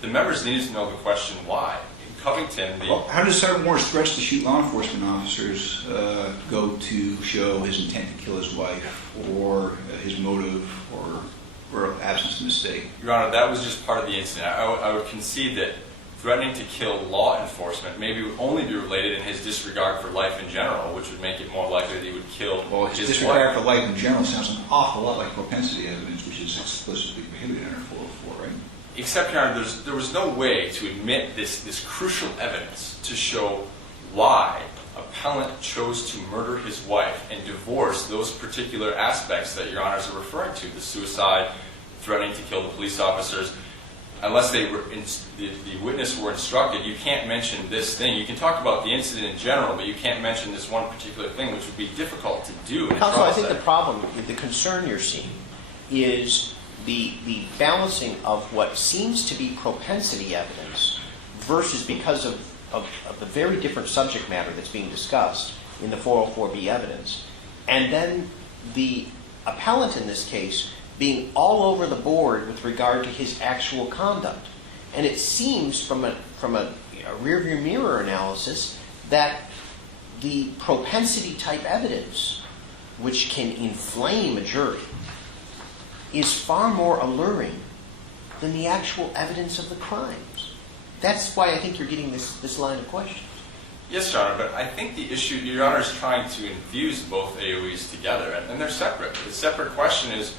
the members needed to know the question why. In Covington, How does Sergeant Moore's threats to shoot law enforcement officers go to show his intent to kill his wife or his motive or absence of mistake? Your Honor, that was just part of the incident. I would concede that threatening to kill law enforcement maybe would only be related in his disregard for life in general, which would make it more likely that he would kill His his disregard wife. for life in general sounds an awful lot like propensity evidence, which is explicitly prohibited under 404, right? Except, Your Honor, there was no way to admit this crucial evidence to show why appellant chose to murder his wife and divorce those particular aspects that Your Honors are referring to, the suicide, threatening to kill the police officers. Unless the witness were instructed, you can't mention this thing. You can talk about the incident in general, but you can't mention this one particular thing, which would be difficult to do in a Counsel, trial I think the setting. problem, the concern you're seeing, is the balancing of what seems to be propensity evidence versus because of the very different subject matter that's being discussed in the 404B evidence, and then the appellant in this case being all over the board with regard to his actual conduct. And it seems from a rearview mirror analysis that the propensity type evidence, which can inflame a jury, is far more alluring than the actual evidence of the crimes. That's why I think you're getting this line of questions. Yes, Your Honor, but I think the issue, Your Honor is trying to infuse both AOEs together, and they're separate. The separate question is,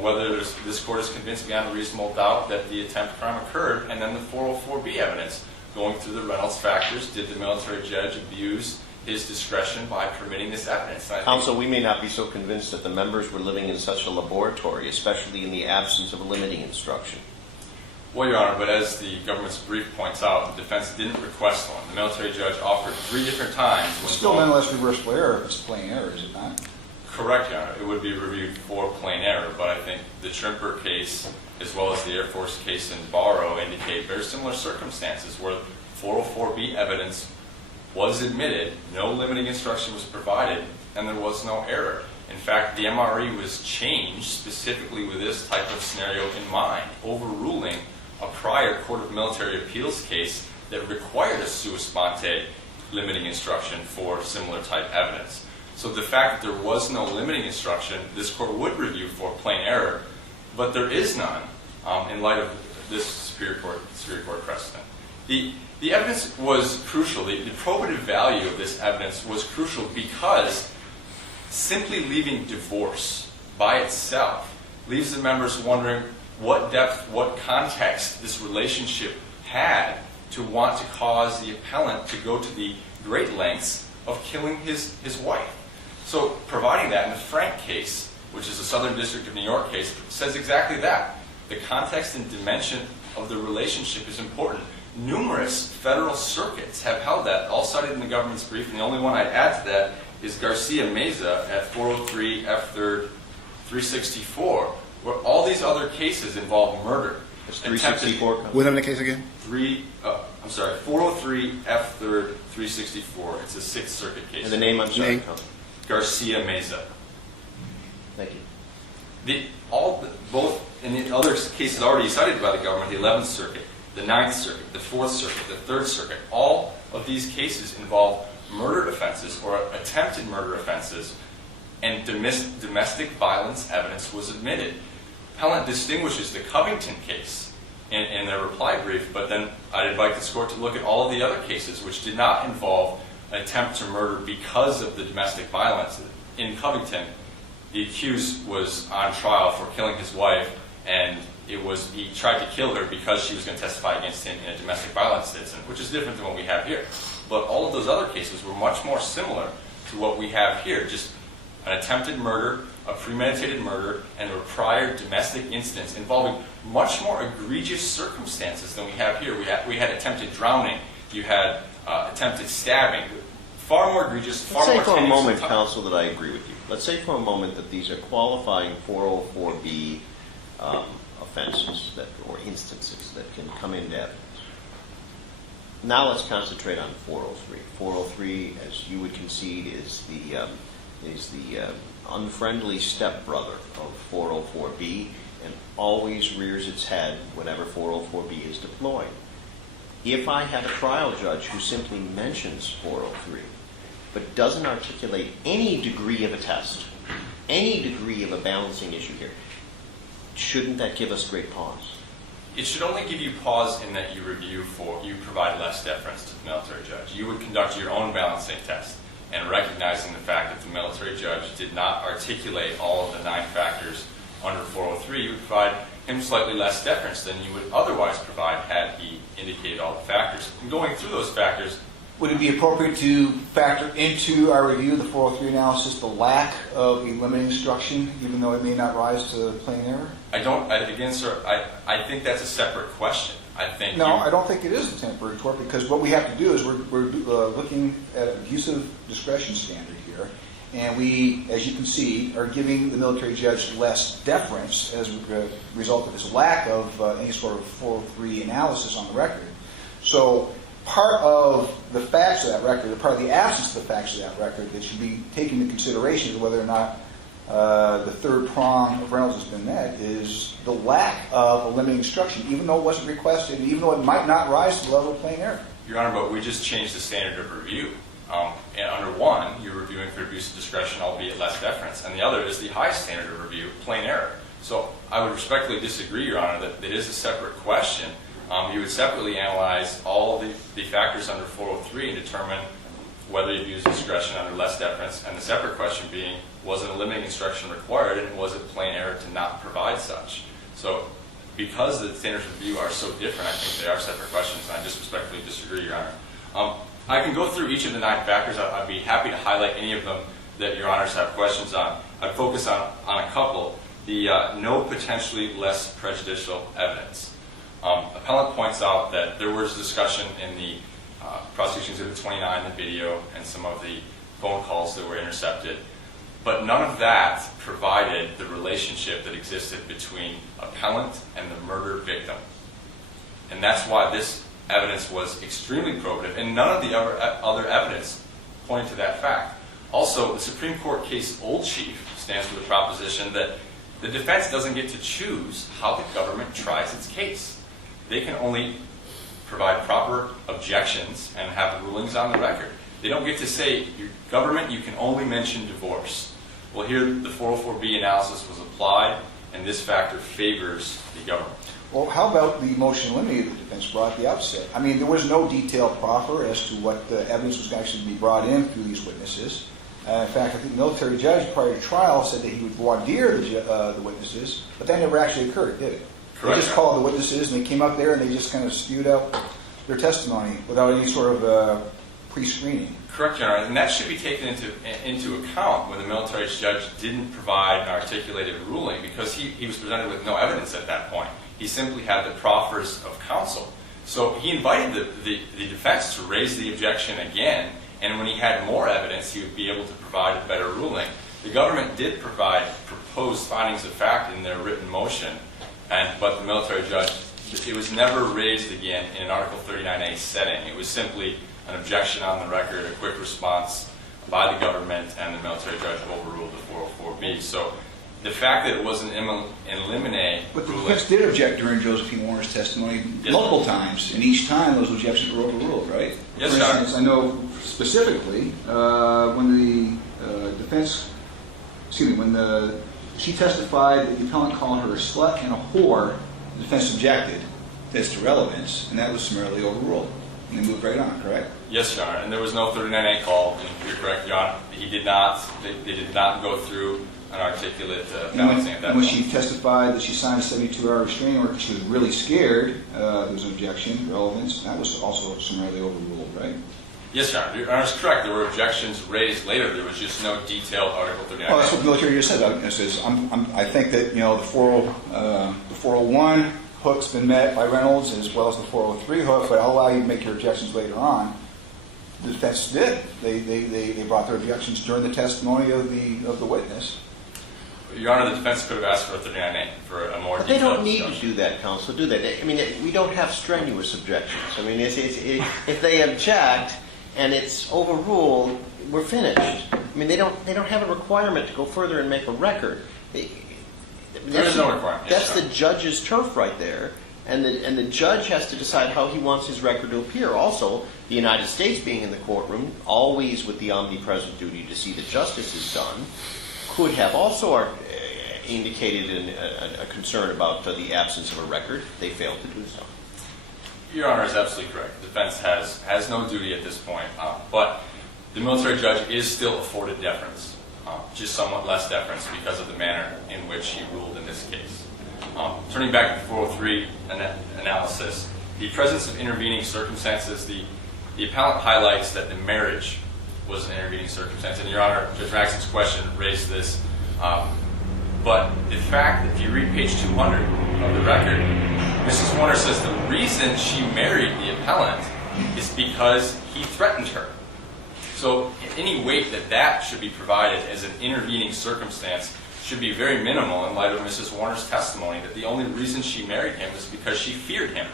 whether this court is convinced beyond a reasonable doubt that the attempt crime occurred, and then the 404B evidence. Going through the Reynolds factors, did the military judge abuse his discretion by permitting this evidence? Counsel, we may not be so convinced that the members were living in such a laboratory, especially in the absence of a limiting instruction. Well, Your Honor, but as the government's brief points out, the defense didn't request one. The military judge offered 3 different times. Still nonetheless reversible error if it's plain error, is it not? Correct, Your Honor. It would be reviewed for plain error, but I think the Shrimper case, as well as the Air Force case in Barrow, indicate very similar circumstances where 404B evidence was admitted, no limiting instruction was provided, and there was no error. In fact, the MRE was changed specifically with this type of scenario in mind, overruling a prior Court of Military Appeals case that required a sua sponte limiting instruction for similar type evidence. So the fact that there was no limiting instruction, this court would review for plain error, but there is none in light of this Superior Court precedent. The evidence was crucial. The probative value of this evidence was crucial because simply leaving divorce by itself leaves the members wondering what depth, what context this relationship had to want to cause the appellant to go to the great lengths of killing his wife. So providing that in the Frank case, which is a Southern District of New York case, says exactly that. The context and dimension of the relationship is important. Numerous federal circuits have held that, all cited in the government's brief, and the only one I'd add to that is Garcia Meza at 403 F3rd 364, where all these other cases involve murder. It's 364. What name of the case again? I'm sorry, 403 F. 3rd 364. It's a Sixth Circuit case. And the name, I'm sorry, Name? counsel. Garcia Meza. Thank you. Both in the other cases already cited by the government, the 11th Circuit, the 9th Circuit, the 4th Circuit, the 3rd Circuit, all of these cases involve murder offenses or attempted murder offenses, and domestic violence evidence was admitted. Appellant distinguishes the Covington case in their reply brief, but then I'd invite this court to look at all of the other cases which did not involve an attempt to murder because of the domestic violence. In Covington, the accused was on trial for killing his wife, and he tried to kill her because she was going to testify against him in a domestic violence incident, which is different than what we have here. But all of those other cases were much more similar to what we have here, just an attempted murder, a premeditated murder, and there were prior domestic incidents involving much more egregious circumstances than we have here. We had attempted drowning, you had attempted stabbing, far more egregious, far more Let's say for a heinous moment, and counsel, that I agree with you. Let's say for a moment that these are qualifying 404B offenses or instances that can come into evidence. Now let's concentrate on 403. 403, as you would concede, is the unfriendly stepbrother of 404B and always rears its head whenever 404B is deployed. If I have a trial judge who simply mentions 403 but doesn't articulate any degree of a test, any degree of a balancing issue here, shouldn't that give us great pause? It should only give you pause in that you provide less deference to the military judge. You would conduct your own balancing test, and recognizing the fact that the military judge did not articulate all of the 9 factors under 403, you would provide him slightly less deference than you would otherwise provide had he indicated all the factors. And going through those factors, Would it be appropriate to factor into our review of the 403 analysis the lack of a limiting instruction, even though it may not rise to plain error? again, sir, I think that's a separate question. I don't think it is a temporary tort, because what we have to do is we're looking at an abusive discretion standard here, and we, as you can see, are giving the military judge less deference as a result of this lack of any sort of 403 analysis on the record. So part of the facts of that record, or part of the absence of the facts of that record that should be taken into consideration is whether or not the third prong of Reynolds has been met, is the lack of a limiting instruction, even though it wasn't requested, even though it might not rise to the level of plain error. Your Honor, but we just changed the standard of review. And under one, you're reviewing for abuse of discretion, albeit less deference, and the other is the highest standard of review, plain error. So I would respectfully disagree, Your Honor, that it is a separate question. You would separately analyze all of the factors under 403 and determine whether you use discretion under less deference, and the separate question being, was it a limiting instruction required, and was it plain error to not provide such? So because the standards of review are so different, I think they are separate questions, and I just respectfully disagree, Your Honor. I can go through each of the 9 factors. I'd be happy to highlight any of them that Your Honors have questions on. I'd focus on a couple. The no potentially less prejudicial evidence. Appellant points out that there was discussion in the prosecution exhibit 29, the video, and some of the phone calls that were intercepted, but none of that provided the relationship that existed between appellant and the murder victim. And that's why this evidence was extremely probative, and none of the other evidence pointed to that fact. Also, the Supreme Court case Old Chief stands for the proposition that the defense doesn't get to choose how the government tries its case. They can only provide proper objections and have rulings on the record. They don't get to say, your government, you can only mention divorce. Well, here the 404B analysis was applied, and this factor favors the government. Well, how about the motion in limine the defense brought at the outset? I mean, there was no detailed proffer as to what the evidence was actually to be brought in through these witnesses. In fact, I think the military judge prior to trial said that he would voir dire the witnesses, but that never actually occurred, did it? Correct. They just called the witnesses, and they came up there and they just kind of spewed out their testimony without any sort of pre-screening. Correct, Your Honor, and that should be taken into account when the military judge didn't provide an articulated ruling, because he was presented with no evidence at that point. He simply had the proffers of counsel. So he invited the defense to raise the objection again, and when he had more evidence, he would be able to provide a better ruling. The government did provide proposed findings of fact in their written motion, but the military judge it was never raised again in an Article 39A setting. It was simply an objection on the record, a quick response by the government, and the military judge overruled the 404B. So the fact that it was an in limine But the ruling, defense did object during Josephine Warner's testimony Yes. multiple times, and each time those objections were overruled, right? Yes, For Your Honor. instance, I know specifically when the defense, when she testified that the appellant called her a slut and a whore, the defense objected as to relevance, and that was summarily overruled. And they moved right on, correct? yes, Your Honor, and there was no 39A call, and you're correct, Your Honor. He did not, they did not go through an articulate balancing at that And when point. she testified that she signed a 72-hour restraining order because she was really scared, there was an objection, relevance, that was also summarily overruled, right? Yes, Your Honor. Your Honor is correct. There were objections raised later. There was just no detailed Article 39A. Well, that's what the military just said. It says, I think that, the 401 hook's been met by Reynolds as well as the 403 hook, but I'll allow you to make your objections later on. The defense did. They brought their objections during the testimony of the witness. Your Honor, the defense could have asked for a 39A for a more But they detailed don't need to discussion. do that, counsel, do they? I mean, we don't have strenuous objections. I mean, if they object and it's overruled, we're finished. I mean, they don't have a requirement to go further and make a record. There is no requirement. Yes, That's Your the Honor. judge's turf right there, and the judge has to decide how he wants his record to appear. Also, the United States being in the courtroom, always with the omnipresent duty to see that justice is done, could have also indicated a concern about the absence of a record. They failed to do so. Your Honor is absolutely correct. The defense has no duty at this point, but the military judge is still afforded deference, just somewhat less deference because of the manner in which he ruled in this case. Turning back to the 403 analysis, the presence of intervening circumstances, the appellant highlights that the marriage was an intervening circumstance. And Your Honor, Judge Maxon's question raised this. But the fact that if you read page 200 of the record, Mrs. Warner says the reason she married the appellant is because he threatened her. So any weight that should be provided as an intervening circumstance should be very minimal in light of Mrs. Warner's testimony that the only reason she married him was because she feared him.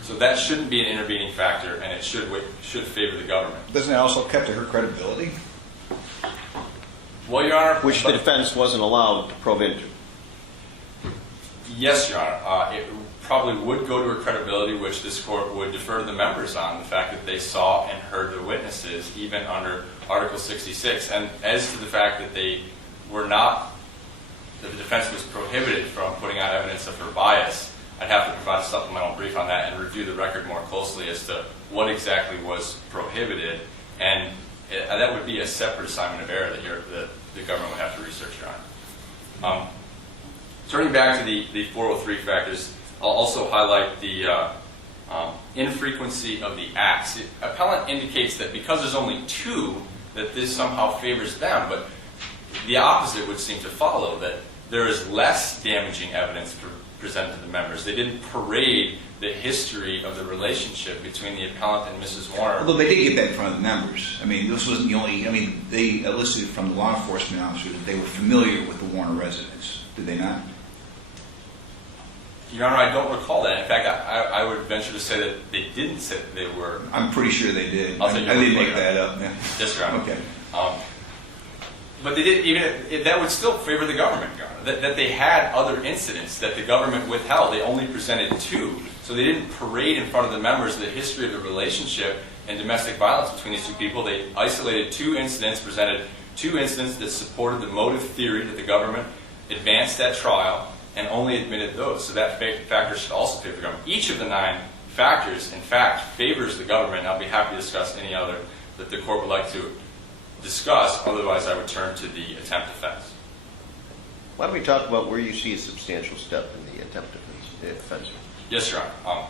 So that shouldn't be an intervening factor, and it should favor the government. Doesn't it also cut to her credibility? Well, Your Honor, Which the defense wasn't allowed to probe into. Yes, Your Honor. It probably would go to her credibility, which this court would defer to the members on, the fact that they saw and heard the witnesses, even under Article 66. And as to the fact that they were not, that the defense was prohibited from putting out evidence of her bias, I'd have to provide a supplemental brief on that and review the record more closely as to what exactly was prohibited. And that would be a separate assignment of error that the government would have to research, Your Honor. Turning back to the 403 factors, I'll also highlight the infrequency of the acts. The appellant indicates that because there's only two, that this somehow favors them, but the opposite would seem to follow, that there is less damaging evidence presented to the members. They didn't parade the history of the relationship between the appellant and Mrs. Warner. Although they did get that in front of the members. I mean, this wasn't the only, they elicited from the law enforcement officer that they were familiar with the Warner residence. Did they not? Your Honor, I don't recall that. In fact, I would venture to say that they didn't say that they were. I'm pretty sure they did. I'll take your I didn't word make for it. that up. Yeah. Yes, Your Honor. Okay. But they did, that would still favor the government, Your Honor. That they had other incidents that the government withheld. They only presented two. So they didn't parade in front of the members the history of the relationship and domestic violence between these two people. They isolated two incidents, presented two incidents that supported the motive theory that the government advanced at trial, and only admitted those. So that factor should also favor the government. Each of the 9 factors, in fact, favors the government. I'll be happy to discuss any other that the court would like to discuss. Otherwise, I would turn to the attempt offense. Why don't we talk about where you see a substantial step in the attempt offense? Yes, Your Honor.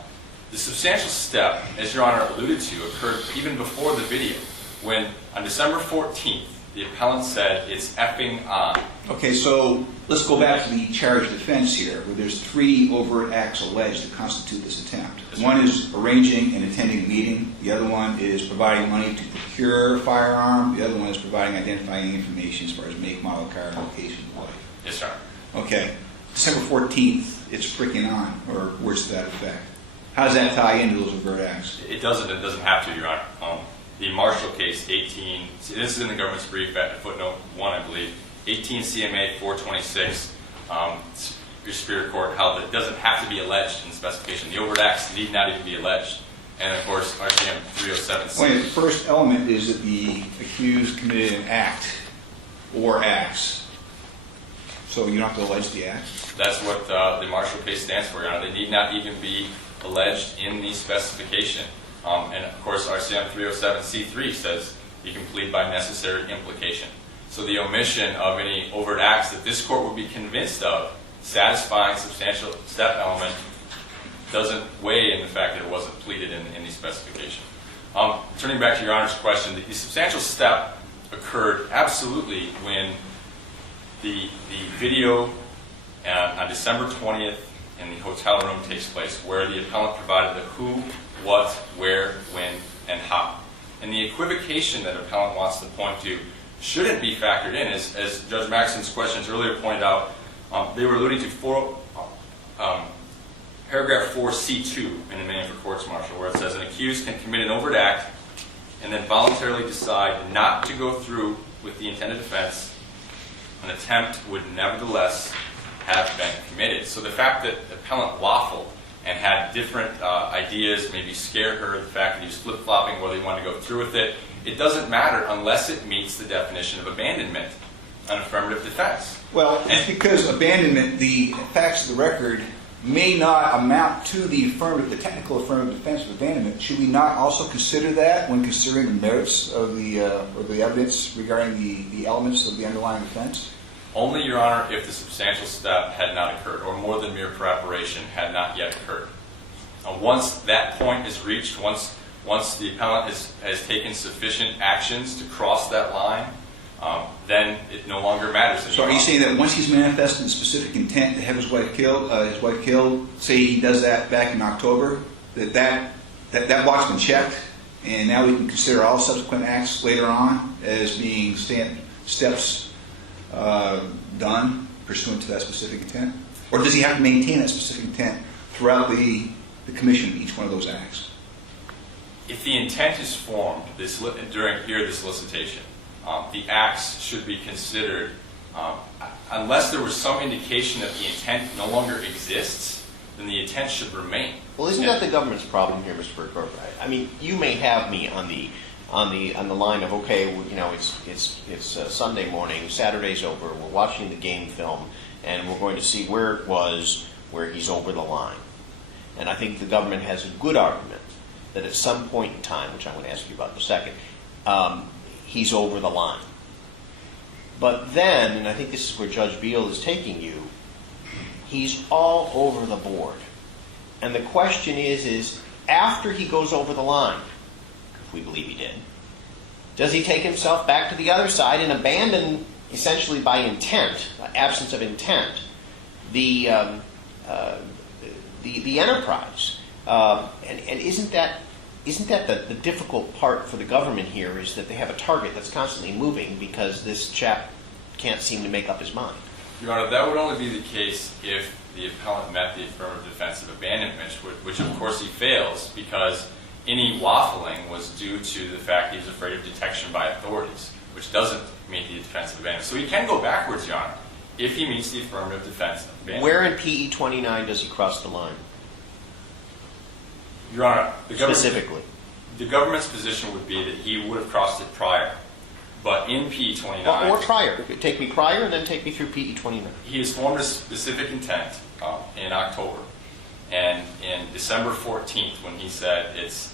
The substantial step, as Your Honor alluded to, occurred even before the video, when on December 14th, the appellant said, "It's effing on." Okay, so let's go back to the charged offense here, where there's 3 overt acts alleged to constitute this attempt. Yes, One is arranging and attending a meeting. The other one is providing money to procure a firearm. The other one is providing identifying information as far as make, model, car, location, life. Yes, Your Honor. Okay, December 14th, it's freaking on, or words to that effect. How does that tie into those overt acts? It doesn't have to, Your Honor. The Marshall case, 18, this is in the government's brief at footnote 1, I believe, 18 CMA 426, your Superior Court held that it doesn't have to be alleged in the specification. The overt acts need not even be alleged. And of course, RCM 307C. Well, the first element is that the accused committed an act or acts. So you don't have to allege the act? That's what the Marshall case stands for, Your Honor. They need not even be alleged in the specification. And of course, RCM 307C3 says you can plead by necessary implication. So the omission of any overt acts that this court would be convinced of satisfying substantial step element doesn't weigh in the fact that it wasn't pleaded in the specification. Turning back to Your Honor's question, the substantial step occurred absolutely when the video on December 20th in the hotel room takes place, where the appellant provided the who, what, where, when, and how. And the equivocation that appellant wants to point to shouldn't be factored in. As Judge Maxson's questions earlier pointed out, they were alluding to paragraph 4C2 in the Manual for Courts Martial, where it says an accused can commit an overt act and then voluntarily decide not to go through with the intended offense. An attempt would nevertheless have been committed. So the fact that the appellant waffled and had different ideas, maybe scared her, the fact that he was flip-flopping whether he wanted to go through with it, it doesn't matter unless it meets the definition of abandonment, an affirmative defense. Well, it's because abandonment, the facts of the record, may not amount to the technical affirmative defense of abandonment. Should we not also consider that when considering the merits of the evidence regarding the elements of the underlying offense? Only, Your Honor, if the substantial step had not occurred, or more than mere preparation had not yet occurred. Once that point is reached, once the appellant has taken sufficient actions to cross that line, then it no longer matters anymore. So are you saying that once he's manifested the specific intent to have his wife killed, say he does that back in October, that box been checked, and now we can consider all subsequent acts later on as being steps done pursuant to that specific intent? Or does he have to maintain that specific intent throughout the commission of each one of those acts? If the intent is formed during a period of solicitation, the acts should be considered, unless there was some indication that the intent no longer exists, then the intent should remain. Well, isn't that the government's problem here, Mr. Burkhardt? I mean, you may have me on the line of, okay, well, you know, it's Sunday morning, Saturday's over, we're watching the game film, and we're going to see where it was where he's over the line. And I think the government has a good argument that at some point in time, which I'm going to ask you about in a second, he's over the line. But then, and I think this is where Judge Beal is taking you, he's all over the board. And the question is after he goes over the line, if we believe he did, does he take himself back to the other side and abandon, essentially by intent, absence of intent, the enterprise? And isn't that the difficult part for the government here, is that they have a target that's constantly moving because this chap can't seem to make up his mind? Your Honor, that would only be the case if the appellant met the affirmative defense of abandonment, which of course he fails, because any waffling was due to the fact he was afraid of detection by authorities, which doesn't meet the defense of abandonment. So he can go backwards, Your Honor, if he meets the affirmative defense of abandonment. Where in PE 29 does he cross the line? Your Honor, Specifically. The government's position would be that he would have crossed it prior. But in PE 29... Or prior. Take me prior and then take me through PE 29. He has formed a specific intent in October. And in December 14th, when he said it's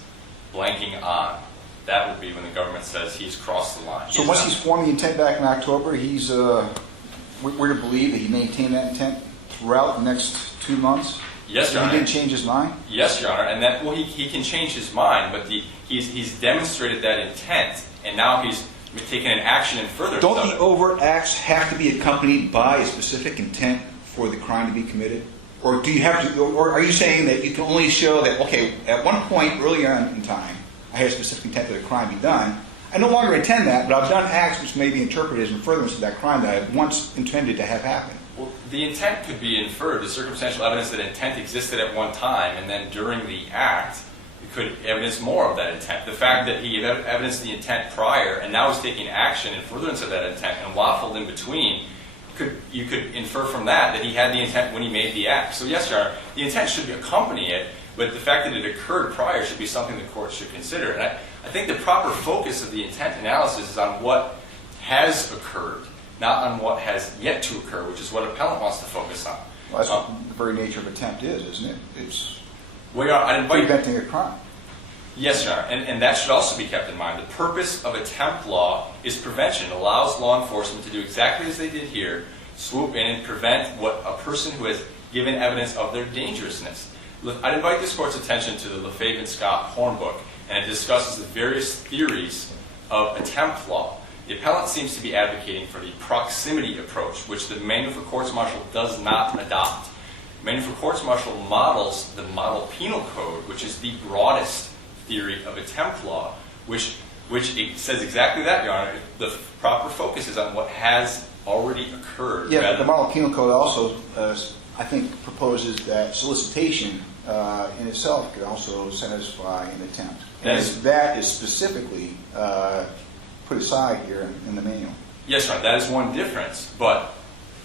blanking on, that would be when the government says he's crossed the line. So once he's formed the intent back in October, we're to believe that he maintained that intent throughout the next 2 monants? Yes, Your Honor. He didn't change his mind? Yes, Your Honor. And that, well, he can change his mind, but he's demonstrated that intent, and now he's taken an action in furtherance of it. Don't the overt acts have to be accompanied by a specific intent for the crime to be committed? Or do you have to? Or are you saying that you can only show that, okay, at one point earlier in time, I had a specific intent that a crime be done. I no longer intend that, but I've done acts which may be interpreted as in furtherance of that crime that I once intended to have happen. Well, the intent could be inferred. The circumstantial evidence that intent existed at one time, and then during the act, it could evidence more of that intent. The fact that he evidenced the intent prior, and now is taking action in furtherance of that intent, and waffled in between, you could infer from that he had the intent when he made the act. So yes, Your Honor, the intent should accompany it, but the fact that it occurred prior should be something the court should consider. And I think the proper focus of the intent analysis is on what has occurred, not on what has yet to occur, which is what appellant wants to focus on. Well, that's what the very nature of attempt is, isn't it? It's Well, Your Honor, I'd invite preventing a crime. Yes, Your Honor, and that should also be kept in mind. The purpose of attempt law is prevention. It allows law enforcement to do exactly as they did here, swoop in and prevent what a person who has given evidence of their dangerousness. I'd invite this court's attention to the Lefebvre and Scott Hornbook, and it discusses the various theories of attempt law. The appellant seems to be advocating for the proximity approach, which the Manual for Courts-Martial does not adopt. The Manual for Courts-Martial models the Model Penal Code, which is the broadest theory of attempt law, which it says exactly that, Your Honor. The proper focus is on what has already occurred. Yeah, but the Model Penal Code also, I think, proposes that solicitation in itself could also satisfy an attempt. And that is specifically put aside here in the manual. Yes, Your Honor, that is one difference, but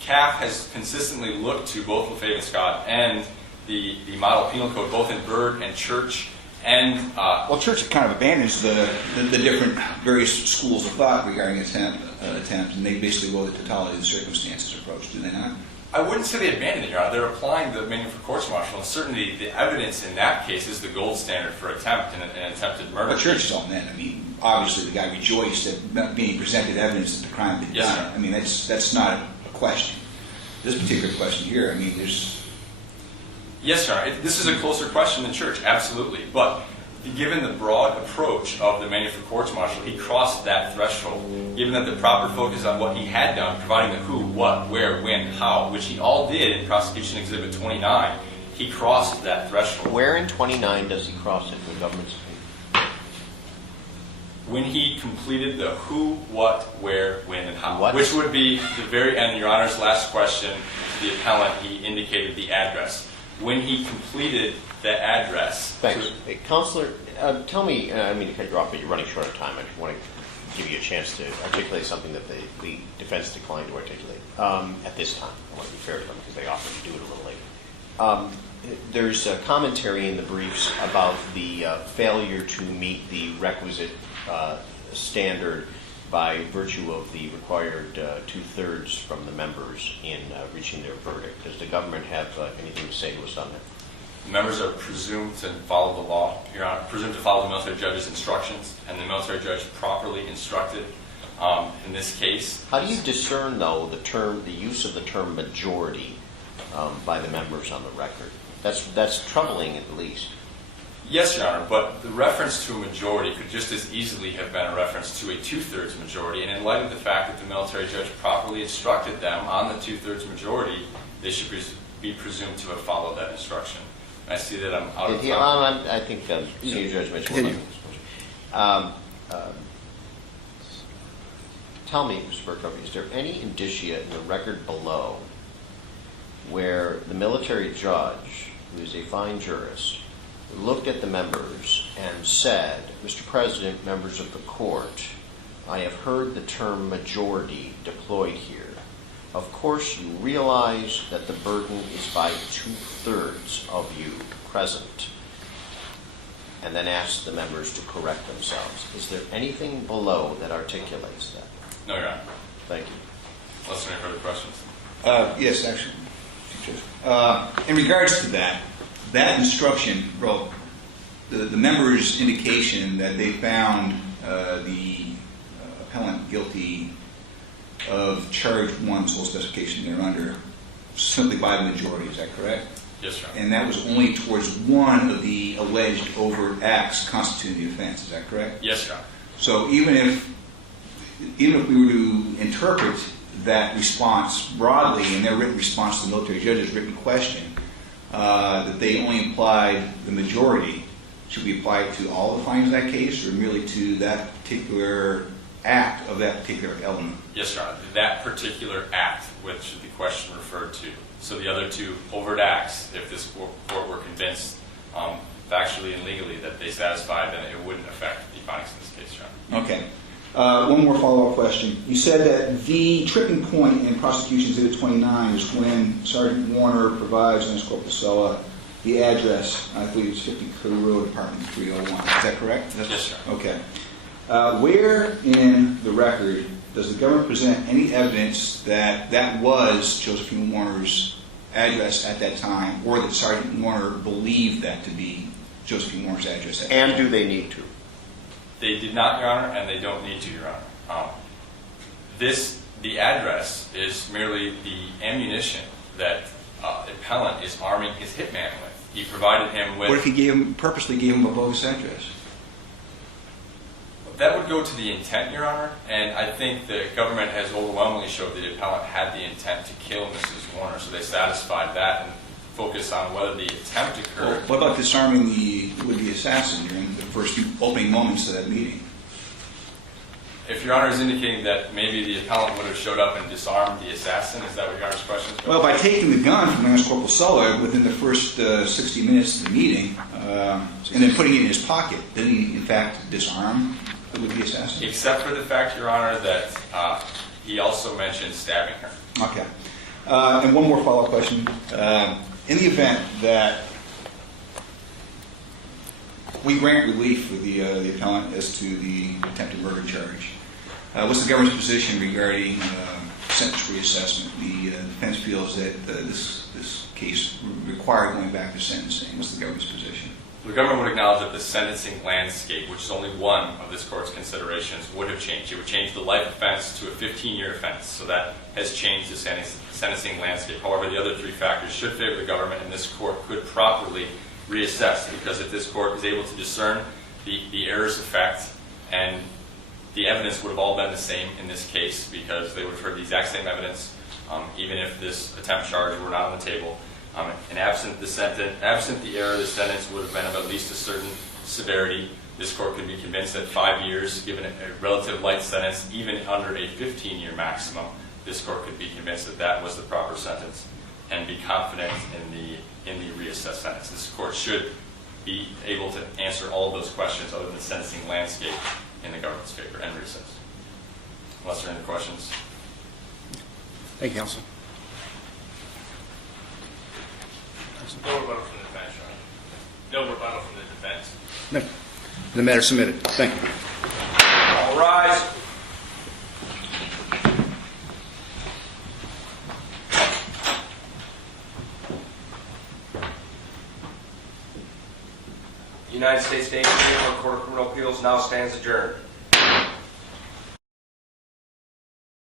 CAF has consistently looked to both Lefebvre and Scott and the Model Penal Code, both in Byrd and Church, and well, Church kind of abandons the different various schools of thought regarding attempt, and they basically go the totality of the circumstances approach, do they not? I wouldn't say they abandoned it, Your Honor. They're applying the Manual for Courts-Martial, and certainly the evidence in that case is the gold standard for attempt and an attempted murder. But Church is all men. I mean, obviously the guy rejoiced at being presented evidence that the crime had been Yes, done. sir. I mean, that's not a question. This particular question here, I mean, there's... Yes, Your Honor. This is a closer question than Church, absolutely. But given the broad approach of the Manual for Courts-Martial, he crossed that threshold. Given that the proper focus on what he had done, providing the who, what, where, when, how, which he all did in Prosecution Exhibit 29, he crossed that threshold. Where in 29 does he cross it in the government's opinion? When he completed the who, what, where, when, and how, What? which would be the very end, Your Honor's last question to the appellant, he indicated the address. When he completed the address... Thanks. Hey, Counselor, tell me, I mean to cut you off, but you're running short of time. I just want to give you a chance to articulate something that the defense declined to articulate at this time. I want to be fair to them because they offered to do it a little later. There's a commentary in the briefs about the failure to meet the requisite standard by virtue of the required 2/3 from the members in reaching their verdict. Does the government have anything to say to us on that? Members are presumed to follow the law, Your Honor, presumed to follow the military judge's instructions, and the military judge properly instructed in this case. How do you discern, though, the use of the term majority by the members on the record? That's troubling, at least. Yes, Your Honor, but the reference to a majority could just as easily have been a reference to a 2/3 majority, and in light of the fact that the military judge properly instructed them on the 2/3 majority, they should be presumed to have followed that instruction. I see that I'm out of time. I think Senior Judge Mitchell. Tell me, Mr. Burkhoff, is there any indicia in the record below where the military judge, who is a fine jurist, looked at the members and said, Mr. President, members of the court, I have heard the term majority deployed here. Of course, you realize that the burden is by 2/3 of you present, and then asked the members to correct themselves. Is there anything below that articulates that? No, Your Honor. Thank you. Unless there are any further questions. Yes, actually. In regards to that instruction, bro, the members' indication that they found the appellant guilty of charge 1, sole specification they're under, simply by the majority, is that correct? Yes, Your Honor. And that was only towards one of the alleged overt acts constituting the offense, is that correct? Yes, Your Honor. So even if we were to interpret that response broadly in their written response to the military judge's written question, that they only implied the majority, should we apply it to all the findings of that case or merely to that particular act of that particular element. Yes, Your Honor. That particular act, which the question referred to. So the other two overt acts, if this court were convinced factually and legally that they satisfied, then it wouldn't affect the findings in this case, Your Honor. Okay. One more follow-up question. You said that the tripping point in prosecution exhibit 29 is when Sergeant Warner provides Lance Corporal Sella the address, I believe it's 50 Kerr Road, Apartment 301. Is that correct? Yes, sir. Okay. Where in the record does the government present any evidence that that was Josephine Warner's address at that time, or that Sergeant Warner believed that to be Josephine Warner's address at that time? And do they need to? They did not, Your Honor, and they don't need to, Your Honor. The address is merely the ammunition that appellant is arming his hitman with. He provided him with... What if he purposely gave him a bogus address? That would go to the intent, Your Honor, and I think the government has overwhelmingly showed that the appellant had the intent to kill Mrs. Warner, so they satisfied that and focused on whether the attempt occurred. Well, what about disarming the would-be assassin during the first opening moments of that meeting? If Your Honor is indicating that maybe the appellant would have showed up and disarmed the assassin, is that what Your Honor's question is? Well, by taking the gun from Lance Corporal Sella within the first 60 minutes of the meeting, and then putting it in his pocket, didn't he, in fact, disarm the would-be assassin? Except for the fact, Your Honor, that he also mentioned stabbing her. Okay. And one more follow-up question. In the event that we grant relief for the appellant as to the attempted murder charge, what's the government's position regarding sentence reassessment? The defense feels that this case required going back to sentencing. What's the government's position? The government would acknowledge that the sentencing landscape, which is only one of this court's considerations, would have changed. It would change the life offense to a 15-year offense, so that has changed the sentencing landscape. However, the other three factors should favor the government, and this court could properly reassess, because if this court is able to discern the error's effect, and the evidence would have all been the same in this case, because they would have heard the exact same evidence, even if this attempt charge were not on the table. And absent the error, the sentence would have been of at least a certain severity. This court could be convinced that 5 years, given a relative light sentence, even under a 15-year maximum, this court could be convinced that that was the proper sentence, and be confident in the reassessed sentence. This court should be able to answer all of those questions other than the sentencing landscape in the government's favor and reassess. Unless there are any questions. Thank you, counsel. No rebuttal from the defense, Your Honor. No rebuttal from the defense. No. The matter submitted. Thank you. All rise. United States Naval Academy Court of Criminal Appeals now stands adjourned.